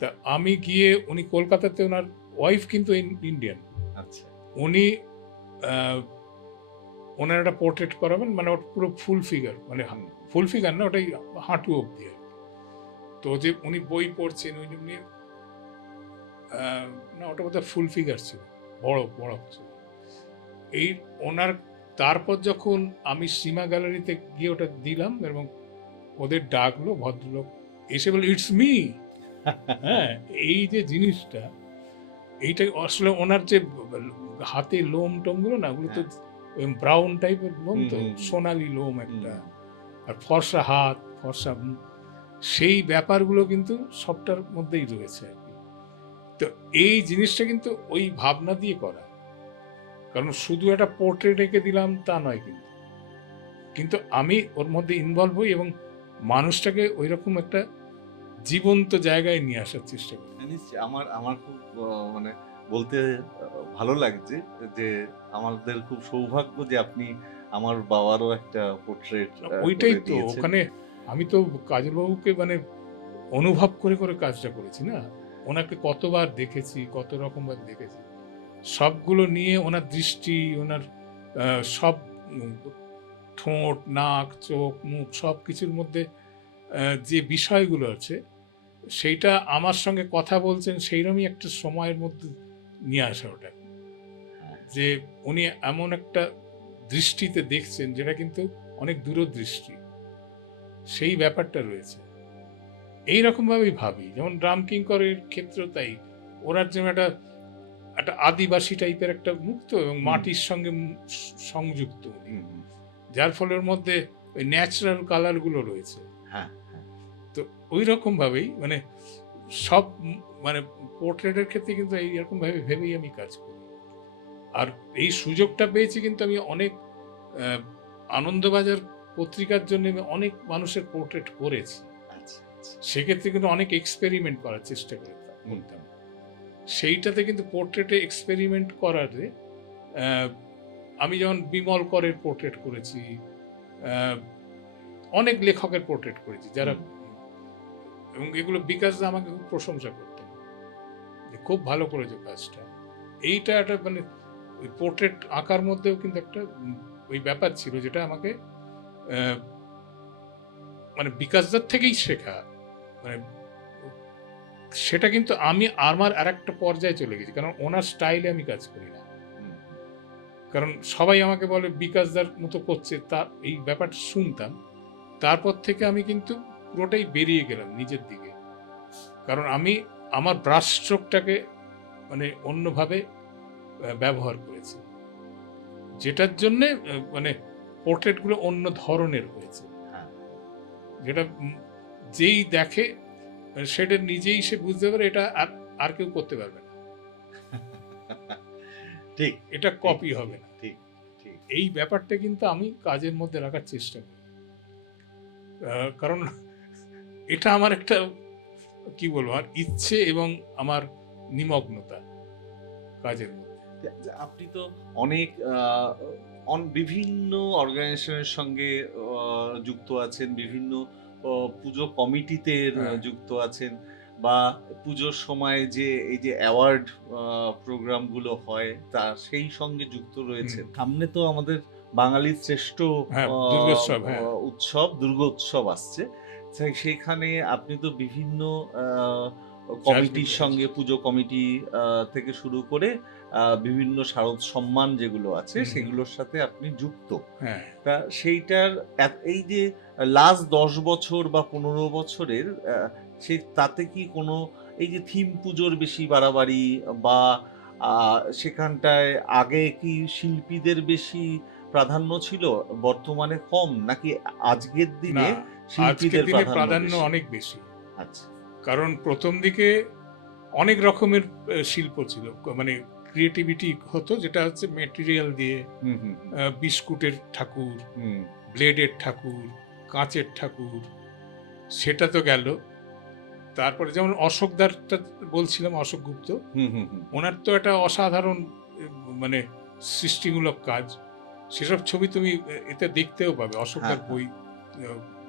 তা আমি গিয়ে, উনি কলকাতাতে, ওনার ওয়াইফ কিন্তু ইন্ডিয়ান, আচ্ছা। উনি ওনার একটা পোর্ট্রেট করাবেন, মানে ওর পুরো ফুল ফিগার, মানে ফুল ফিগার না, ওটাই হাঁটু অব্দি আর কি। তো যে উনি বই পড়ছেন ওই জন্য, না ওটা বোধহয় ফুল ফিগার ছিল, বড় বড় ছিল এই ওনার। তারপর যখন আমি সীমা গ্যালারিতে গিয়ে ওটা দিলাম এবং ওদের ডাকলো, ভদ্রলোক এসে বলে ইটস মি। হ্যাঁ, এই যে জিনিসটা, এইটা আসলে ওনার যে হাতে লোম টোমগুলো না, ওগুলো তো ব্রাউন টাইপের লোম, তো সোনালি লোম একটা, আর ফর্সা হাত, ফর্সা মুখ, সেই ব্যাপারগুলো কিন্তু সবটার মধ্যেই রয়েছে আর কি। তো এই জিনিসটা কিন্তু ওই ভাবনা দিয়ে করা, কারণ শুধু একটা পোর্ট্রেট এঁকে দিলাম তা নয়, কিন্তু আমি ওর মধ্যে ইনভলভ হই এবং মানুষটাকে ওই রকম একটা জীবন্ত জায়গায় নিয়ে আসার চেষ্টা করি। নিশ্চয়ই। আমার আমার খুব মানে বলতে ভালো লাগছে যে আমাদের খুব সৌভাগ্য যে আপনি আমার বাবারও একটা পোর্ট্রেট ওইটাই করে তো, দিয়েছেন। ওখানে আমি তো কাজল বাবুকে মানে অনুভব করে করে কাজটা করেছি না, ওনাকে কতবার দেখেছি, কত রকমবার দেখেছি, সবগুলো নিয়ে ওনার দৃষ্টি, ওনার সব ঠোঁট, নাক, চোখ, মুখ, সব কিছুর মধ্যে যে বিষয়গুলো আছে, সেইটা আমার সঙ্গে কথা বলছেন সেইরকমই একটা সময়ের মধ্যে নিয়ে আসা ওটা, যে উনি এমন একটা দৃষ্টিতে দেখছেন, যেটা কিন্তু অনেক দূরদৃষ্টি, সেই ব্যাপারটা রয়েছে। এইরকম ভাবেই ভাবি, যেমন রামকিঙ্করের ক্ষেত্রে তাই, ওরা যেমন একটা একটা আদিবাসী টাইপের একটা মুক্ত এবং মাটির সঙ্গে সংযুক্ত, যার ফলে ওর মধ্যে ওই ন্যাচারাল কালারগুলো রয়েছে। হ্যাঁ, তো ওই রকম ভাবেই মানে সব মানে পোর্ট্রেটের ক্ষেত্রে কিন্তু এইরকম ভাবে ভেবেই আমি কাজ করি। আর এই সুযোগটা পেয়েছি কিন্তু আমি অনেক আনন্দবাজার পত্রিকার জন্য আমি অনেক মানুষের পোর্ট্রেট করেছি। আচ্ছা, আচ্ছা। সেক্ষেত্রে কিন্তু অনেক এক্সপেরিমেন্ট করার চেষ্টা করতাম। সেইটাতে কিন্তু পোর্ট্রেটে এক্সপেরিমেন্ট করাতে আমি যেমন বিমল করের পোর্ট্রেট করেছি, অনেক লেখকের পোর্ট্রেট করেছি যারা, এবং এগুলো বিকাশ দা আমাকে খুব প্রশংসা করতেন যে খুব ভালো করেছে কাজটা। এইটা একটা মানে ওই পোর্ট্রেট আঁকার মধ্যেও কিন্তু একটা ওই ব্যাপার ছিল যেটা আমাকে মানে বিকাশদার থেকেই শেখা। মানে সেটা কিন্তু আমি আমার আর একটা পর্যায়ে চলে গেছি, কারণ ওনার স্টাইলে আমি কাজ করি না। কারণ সবাই আমাকে বলে বিকাশদার মতো করছে, তা এই ব্যাপারটা শুনতাম। তারপর থেকে আমি কিন্তু পুরোটাই বেরিয়ে গেলাম নিজের দিকে, কারণ আমি আমার ব্রাশ স্ট্রোকটাকে মানে অন্যভাবে ব্যবহার করেছি, যেটার জন্যে মানে পোর্ট্রেটগুলো অন্য ধরনের হয়েছে, যেটা যেই দেখে সেটা নিজেই সে বুঝতে পারে এটা আর কেউ করতে পারবে না, ঠিক, এটা কপি হবে না। ঠিক ঠিক। এই ব্যাপারটা কিন্তু আমি কাজের মধ্যে রাখার চেষ্টা করি, কারণ এটা আমার একটা কি বলবো আর ইচ্ছে এবং আমার নিমগ্নতা কাজের মধ্যে। আপনি তো অনেক বিভিন্ন অর্গানাইজেশনের সঙ্গে যুক্ত আছেন, বিভিন্ন পুজো কমিটিতে যুক্ত আছেন, বা পুজোর সময় যে এই যে অ্যাওয়ার্ড প্রোগ্রামগুলো হয় তা সেই সঙ্গে যুক্ত রয়েছেন। সামনে তো আমাদের বাঙালির শ্রেষ্ঠ উৎসব দুর্গোৎসব আসছে, সেইখানে আপনি তো বিভিন্ন কমিটির সঙ্গে, পুজো কমিটি থেকে শুরু করে বিভিন্ন শারদ সম্মান যেগুলো আছে সেগুলোর সাথে আপনি যুক্ত। তা সেইটার এই যে লাস্ট 10 বছর বা 15 বছরের তাতে কি কোনো এই যে থিম পুজোর বেশি বাড়াবাড়ি, বা সেখানটায় আগে কি শিল্পীদের বেশি প্রাধান্য ছিল, বর্তমানে কম, নাকি আজকের দিনে শিল্পীদের প্রাধান্য অনেক বেশি? আচ্ছা, কারণ প্রথম দিকে অনেক রকমের শিল্প ছিল, মানে ক্রিয়েটিভিটি হতো, যেটা হচ্ছে মেটেরিয়াল দিয়ে, বিস্কুটের ঠাকুর, ব্লেডের ঠাকুর, কাঁচের ঠাকুর, সেটা তো গেল। তারপরে যেমন অশোকদারটা বলছিলাম, অশোক গুপ্ত, ওনার তো একটা অসাধারণ মানে সৃষ্টিমূলক কাজ, সেসব ছবি তুমি এতে দেখতেও পাবে, অশোকদার বই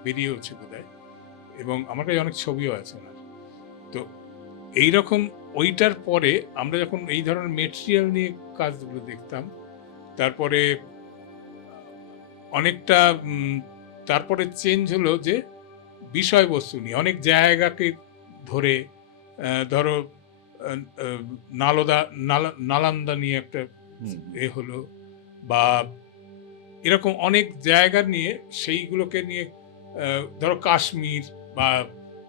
বেরিয়েওছে বোধহয়, এবং আমার কাছে অনেক ছবিও আছে ওনার। তো এইরকম ওইটার পরে আমরা যখন এই ধরনের মেটেরিয়াল নিয়ে কাজগুলো দেখতাম, তারপরে অনেকটা তারপরে চেঞ্জ হলো যে বিষয়বস্তু নিয়ে অনেক জায়গাকে ধরে, ধরো নালন্দা নিয়ে একটা হলো, বা এরকম অনেক জায়গা নিয়ে সেইগুলোকে নিয়ে, ধরো কাশ্মীর, বা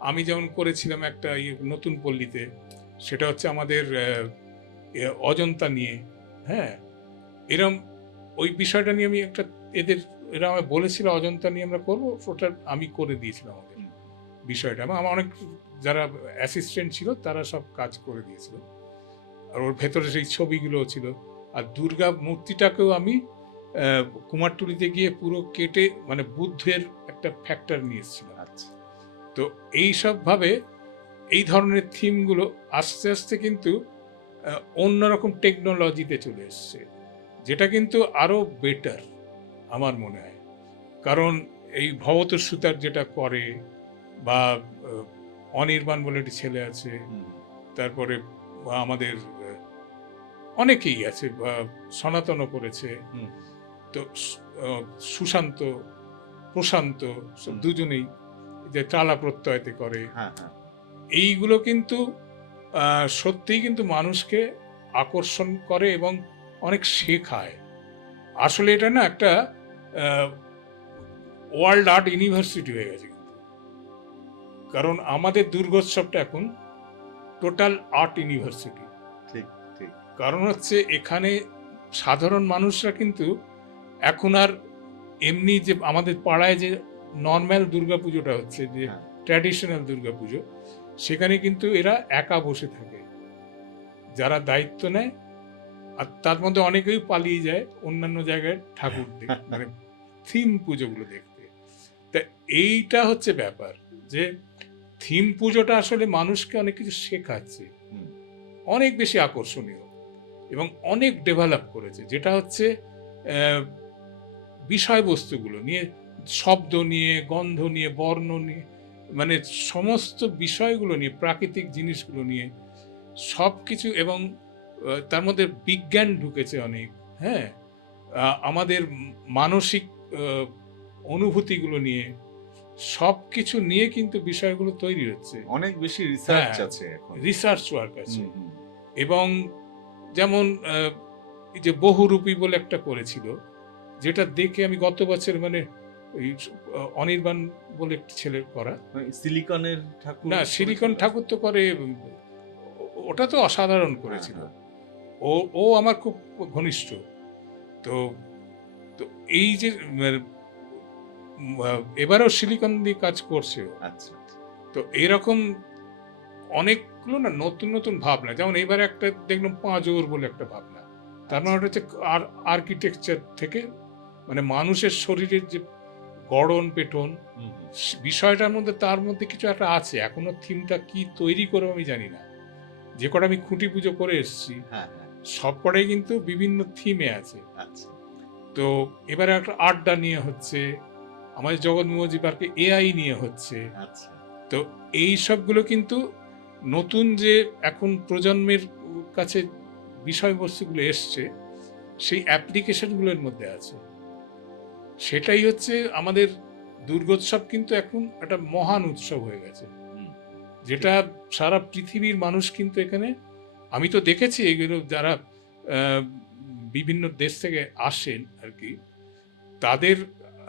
আমি যেমন করেছিলাম একটা নতুন পল্লীতে, সেটা হচ্ছে আমাদের অজন্তা নিয়ে। হ্যাঁ, এরম ওই বিষয়টা নিয়ে আমি একটা এরা আমায় বলেছিল অজন্তা নিয়ে আমরা করবো, ওটা আমি করে দিয়েছিলাম আমাদের বিষয়টা। আমার অনেক যারা অ্যাসিস্ট্যান্ট ছিল তারা সব কাজ করে দিয়েছিল, আর ওর ভেতরে সেই ছবিগুলো ছিল। আর দুর্গা মূর্তিটাকেও আমি কুমারটুলিতে গিয়ে পুরো কেটে মানে বুদ্ধের একটা ফ্যাক্টর নিয়ে এসেছিলাম। তো এইসবভাবে এই ধরনের থিমগুলো আস্তে আস্তে কিন্তু অন্যরকম টেকনোলজিতে চলে এসছে, যেটা কিন্তু আরও বেটার আমার মনে হয়। কারণ এই ভবতোষ সুতার যেটা করে, বা অনির্বাণ বলে একটি ছেলে আছে, তারপরে আমাদের অনেকেই আছে, সনাতনও করেছে, তো সুশান্ত, প্রশান্ত, দুজনেই যে চালা প্রত্যয়তে করে, এইগুলো কিন্তু সত্যিই কিন্তু মানুষকে আকর্ষণ করে এবং অনেক শেখায়। আসলে এটা না একটা ওয়ার্ল্ড আর্ট ইউনিভার্সিটি হয়ে গেছে কিন্তু। কারণ আমাদের দুর্গোৎসবটা এখন টোটাল আর্ট ইউনিভার্সিটি। ঠিক ঠিক। কারণ হচ্ছে এখানে সাধারণ মানুষরা কিন্তু এখন আর এমনি যে আমাদের পাড়ায় যে নর্মাল দুর্গাপুজোটা হচ্ছে, যে হ্যাঁ। ট্র্যাডিশনাল দুর্গাপুজো, সেখানে কিন্তু এরা একা বসে থাকে। যারা দায়িত্ব নেয়, আর তার মধ্যে অনেকেই পালিয়ে যায় অন্যান্য জায়গায় ঠাকুর দেখতে, মানে থিম পুজোগুলো দেখতে। তা এইটা হচ্ছে ব্যাপার, যে থিম পুজোটা আসলে মানুষকে অনেক কিছু শেখাচ্ছে, হুম। অনেক বেশি আকর্ষণীয় এবং অনেক ডেভেলপ করেছে। যেটা হচ্ছে বিষয়বস্তুগুলো নিয়ে, শব্দ নিয়ে, গন্ধ নিয়ে, বর্ণ নিয়ে, মানে সমস্ত বিষয়গুলো নিয়ে, প্রাকৃতিক জিনিসগুলো নিয়ে সব কিছু, এবং তার মধ্যে বিজ্ঞান ঢুকেছে অনেক। হ্যাঁ, আমাদের মানসিক অনুভূতিগুলো নিয়ে, সব কিছু নিয়ে কিন্তু বিষয়গুলো তৈরি হচ্ছে। অনেক বেশি রিসার্চ হ্যাঁ, আছে এখন। রিসার্চ ওয়ার্ক আছে। হুম, হুম। এবং যেমন এই যে বহুরূপী বলে একটা করেছিল, যেটা দেখে আমি গত বছর, মানে ওই অনির্বাণ বলে একটি ছেলের করা, মানে সিলিকনের ঠাকুর? না সিলিকন ঠাকুর তো করে, ওটা তো অসাধারণ করেছিল। হ্যাঁ, ও ও আমার খুব ঘনিষ্ঠ। তো তো এই যে এবারেও সিলিকন দিয়ে কাজ করছে ও। আচ্ছা। তো এরকম অনেকগুলো না নতুন নতুন ভাবনা, যেমন এবারে একটা দেখলাম পাঁজর বলে একটা ভাবনা। তার মানে ওটা হচ্ছে আর্কিটেকচার থেকে, মানে মানুষের শরীরের যে গড়ন পেটন, হুম, হুম। বিষয়টার মধ্যে, তার মধ্যে কিছু একটা আছে। এখনো থিমটা কি তৈরি করবো আমি জানি না। যে কটা আমি খুঁটি পুজো করে এসেছি, হ্যাঁ হ্যাঁ। সব কটাই কিন্তু বিভিন্ন থিমে আছে। আচ্ছা। তো এবারে একটা আড্ডা নিয়ে হচ্ছে, আমাদের জগৎমোহনজি পার্কে এআই নিয়ে হচ্ছে। আচ্ছা। তো এই সবগুলো কিন্তু নতুন যে এখন প্রজন্মের কাছে বিষয়বস্তুগুলো এসছে, সেই অ্যাপ্লিকেশনগুলোর মধ্যে আছে। সেটাই হচ্ছে আমাদের দুর্গোৎসব, কিন্তু এখন একটা মহান উৎসব হয়ে গেছে, হুম। যেটা সারা পৃথিবীর মানুষ কিন্তু এখানে, আমি তো দেখেছি এগুলো যারা বিভিন্ন দেশ থেকে আসেন আর কি, তাদের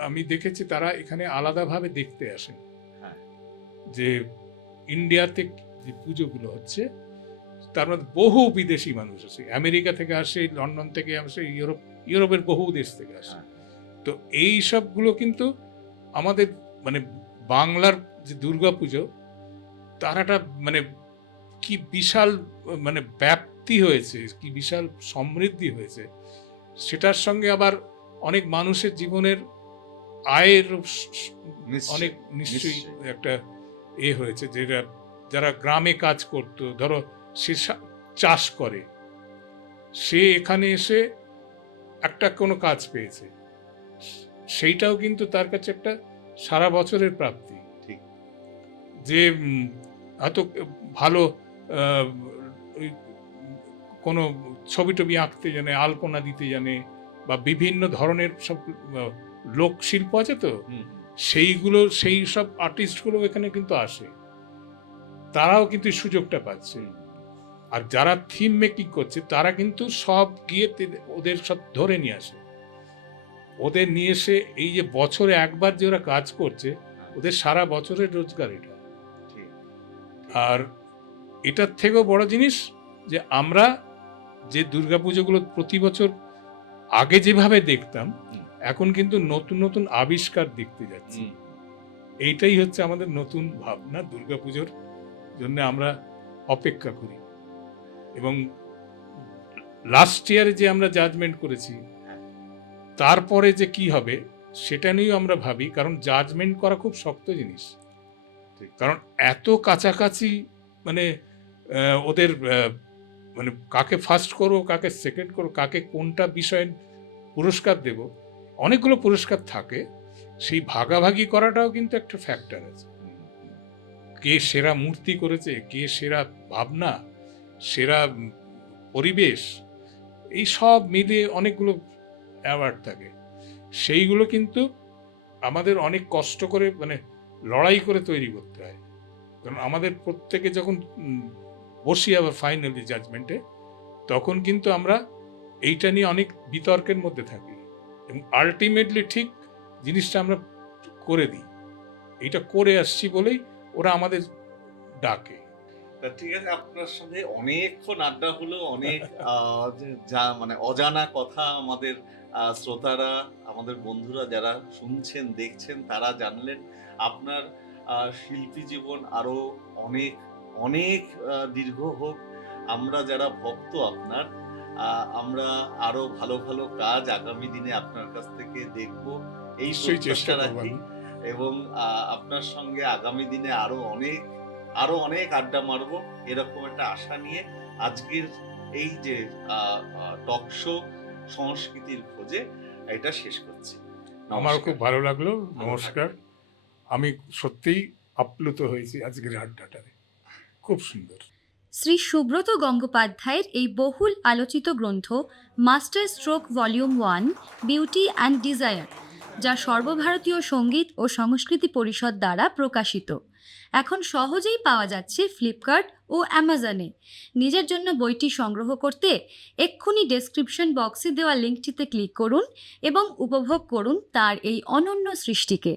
আমি দেখেছি তারা এখানে আলাদাভাবে দেখতে আসেন। হ্যাঁ। যে ইন্ডিয়াতে যে পুজোগুলো হচ্ছে, তার মধ্যে বহু বিদেশি মানুষ আসে, আমেরিকা থেকে আসে, লন্ডন থেকে আসে, ইউরোপের বহু দেশ থেকে আসে। হ্যাঁ। তো এই সবগুলো কিন্তু আমাদের, মানে বাংলার যে দুর্গা পুজো, তার একটা মানে কি বিশাল, মানে ব্যাপ্তি হয়েছে, কি বিশাল সমৃদ্ধি হয়েছে। সেটার সঙ্গে আবার অনেক মানুষের জীবনের আয়ের নিশ্চয়ই, অনেক নিশ্চয়ই নিশ্চয়ই। একটা হয়েছে, যেটা যারা গ্রামে কাজ করতো, ধরো সে চাষ করে, সে এখানে এসে একটা কোনো কাজ পেয়েছে, সেইটাও কিন্তু তার কাছে একটা সারা বছরের প্রাপ্তি। ঠিক। যে হয়তো ভালো ওই কোনো ছবি টবি আঁকতে জানে, আলপনা দিতে জানে, বা বিভিন্ন ধরনের সব লোক শিল্প আছে, তো হুম, হুম। সেইগুলো, সেই সব আর্টিস্টগুলো এখানে কিন্তু আসে, তারাও কিন্তু সুযোগটা পাচ্ছে। আর যারা থিম মেকিং করছে, তারা কিন্তু সব গিয়ে ওদের সব ধরে নিয়ে আসে, ওদের নিয়ে এসে এই যে বছরে একবার যে ওরা কাজ করছে, ওদের সারা বছরের রোজগার এটা। ঠিক। আর এটার থেকেও বড় জিনিস, যে আমরা যে দুর্গাপুজোগুলো প্রতি বছর আগে যেভাবে দেখতাম, হুম। এখন কিন্তু নতুন নতুন আবিষ্কার দেখতে যাচ্ছি। হুম। এইটাই হচ্ছে আমাদের নতুন ভাবনা দুর্গাপুজোর জন্য, আমরা অপেক্ষা করি। এবং লাস্ট ইয়ারে যে আমরা জাজমেন্ট করেছি, হ্যাঁ। তারপরে যে কি হবে সেটা নিয়েও আমরা ভাবি, কারণ জাজমেন্ট করা খুব শক্ত জিনিস। ঠিক। কারণ এত কাছাকাছি, মানে ওদের মানে কাকে ফার্স্ট করবো, কাকে সেকেন্ড করবো, কাকে কোনটা বিষয়ে পুরস্কার দেব, অনেকগুলো পুরস্কার থাকে, সেই ভাগাভাগি করাটাও কিন্তু একটা ফ্যাক্টর আছে। হুম, হুম। কে সেরা মূর্তি করেছে, কে সেরা ভাবনা, সেরা পরিবেশ, এই সব মিলিয়ে অনেকগুলো অ্যাওয়ার্ড থাকে। সেইগুলো কিন্তু আমাদের অনেক কষ্ট করে, মানে লড়াই করে তৈরি করতে হয়। কারণ আমাদের প্রত্যেকে যখন বসি আবার ফাইনালি জাজমেন্টে, তখন কিন্তু আমরা এইটা নিয়ে অনেক বিতর্কের মধ্যে থাকি। এবং আলটিমেটলি ঠিক জিনিসটা আমরা করে দিই। এইটা করে আসছি বলেই ওরা আমাদের ডাকে। তা ঠিক আছে, আপনার সঙ্গে অনেকক্ষণ আড্ডা হলো, অনেক যা মানে অজানা কথা আমাদের শ্রোতারা, আমাদের বন্ধুরা যারা শুনছেন দেখছেন তারা জানলেন। আপনার শিল্পী জীবন আরো অনেক অনেক দীর্ঘ হোক। আমরা যারা ভক্ত আপনার, আমরা আরো ভালো ভালো কাজ আগামী দিনে আপনার কাছ থেকে দেখব এই নিশ্চয়ই চেষ্টা প্রত্যাশা করব রাখি। আমি। এবং আপনার সঙ্গে আগামী দিনে আরো অনেক আড্ডা মারবো এরকম একটা আশা নিয়ে আজকের এই যে টক শো সংস্কৃতির খোঁজে এটা শেষ করছি। আমারও খুব নমস্কার। ভালো লাগলো। নমস্কার। আমি সত্যিই আপ্লুত হয়েছি আজকের আড্ডাটায়, খুব সুন্দর। শ্রী সুব্রত গঙ্গোপাধ্যায়ের এই বহুল আলোচিত গ্রন্থ master stroke volume 1 beauty and desire, যা সর্বভারতীয় সঙ্গীত ও সংস্কৃতি পরিষদ দ্বারা প্রকাশিত, এখন সহজেই পাওয়া যাচ্ছে ফ্লিপকার্ট ও অ্যামাজনে। নিজের জন্য বইটি সংগ্রহ করতে এক্ষুনি ডেসক্রিপশন বক্সে দেওয়া লিঙ্কটিতে ক্লিক করুন এবং উপভোগ করুন তার এই অনন্য সৃষ্টিকে।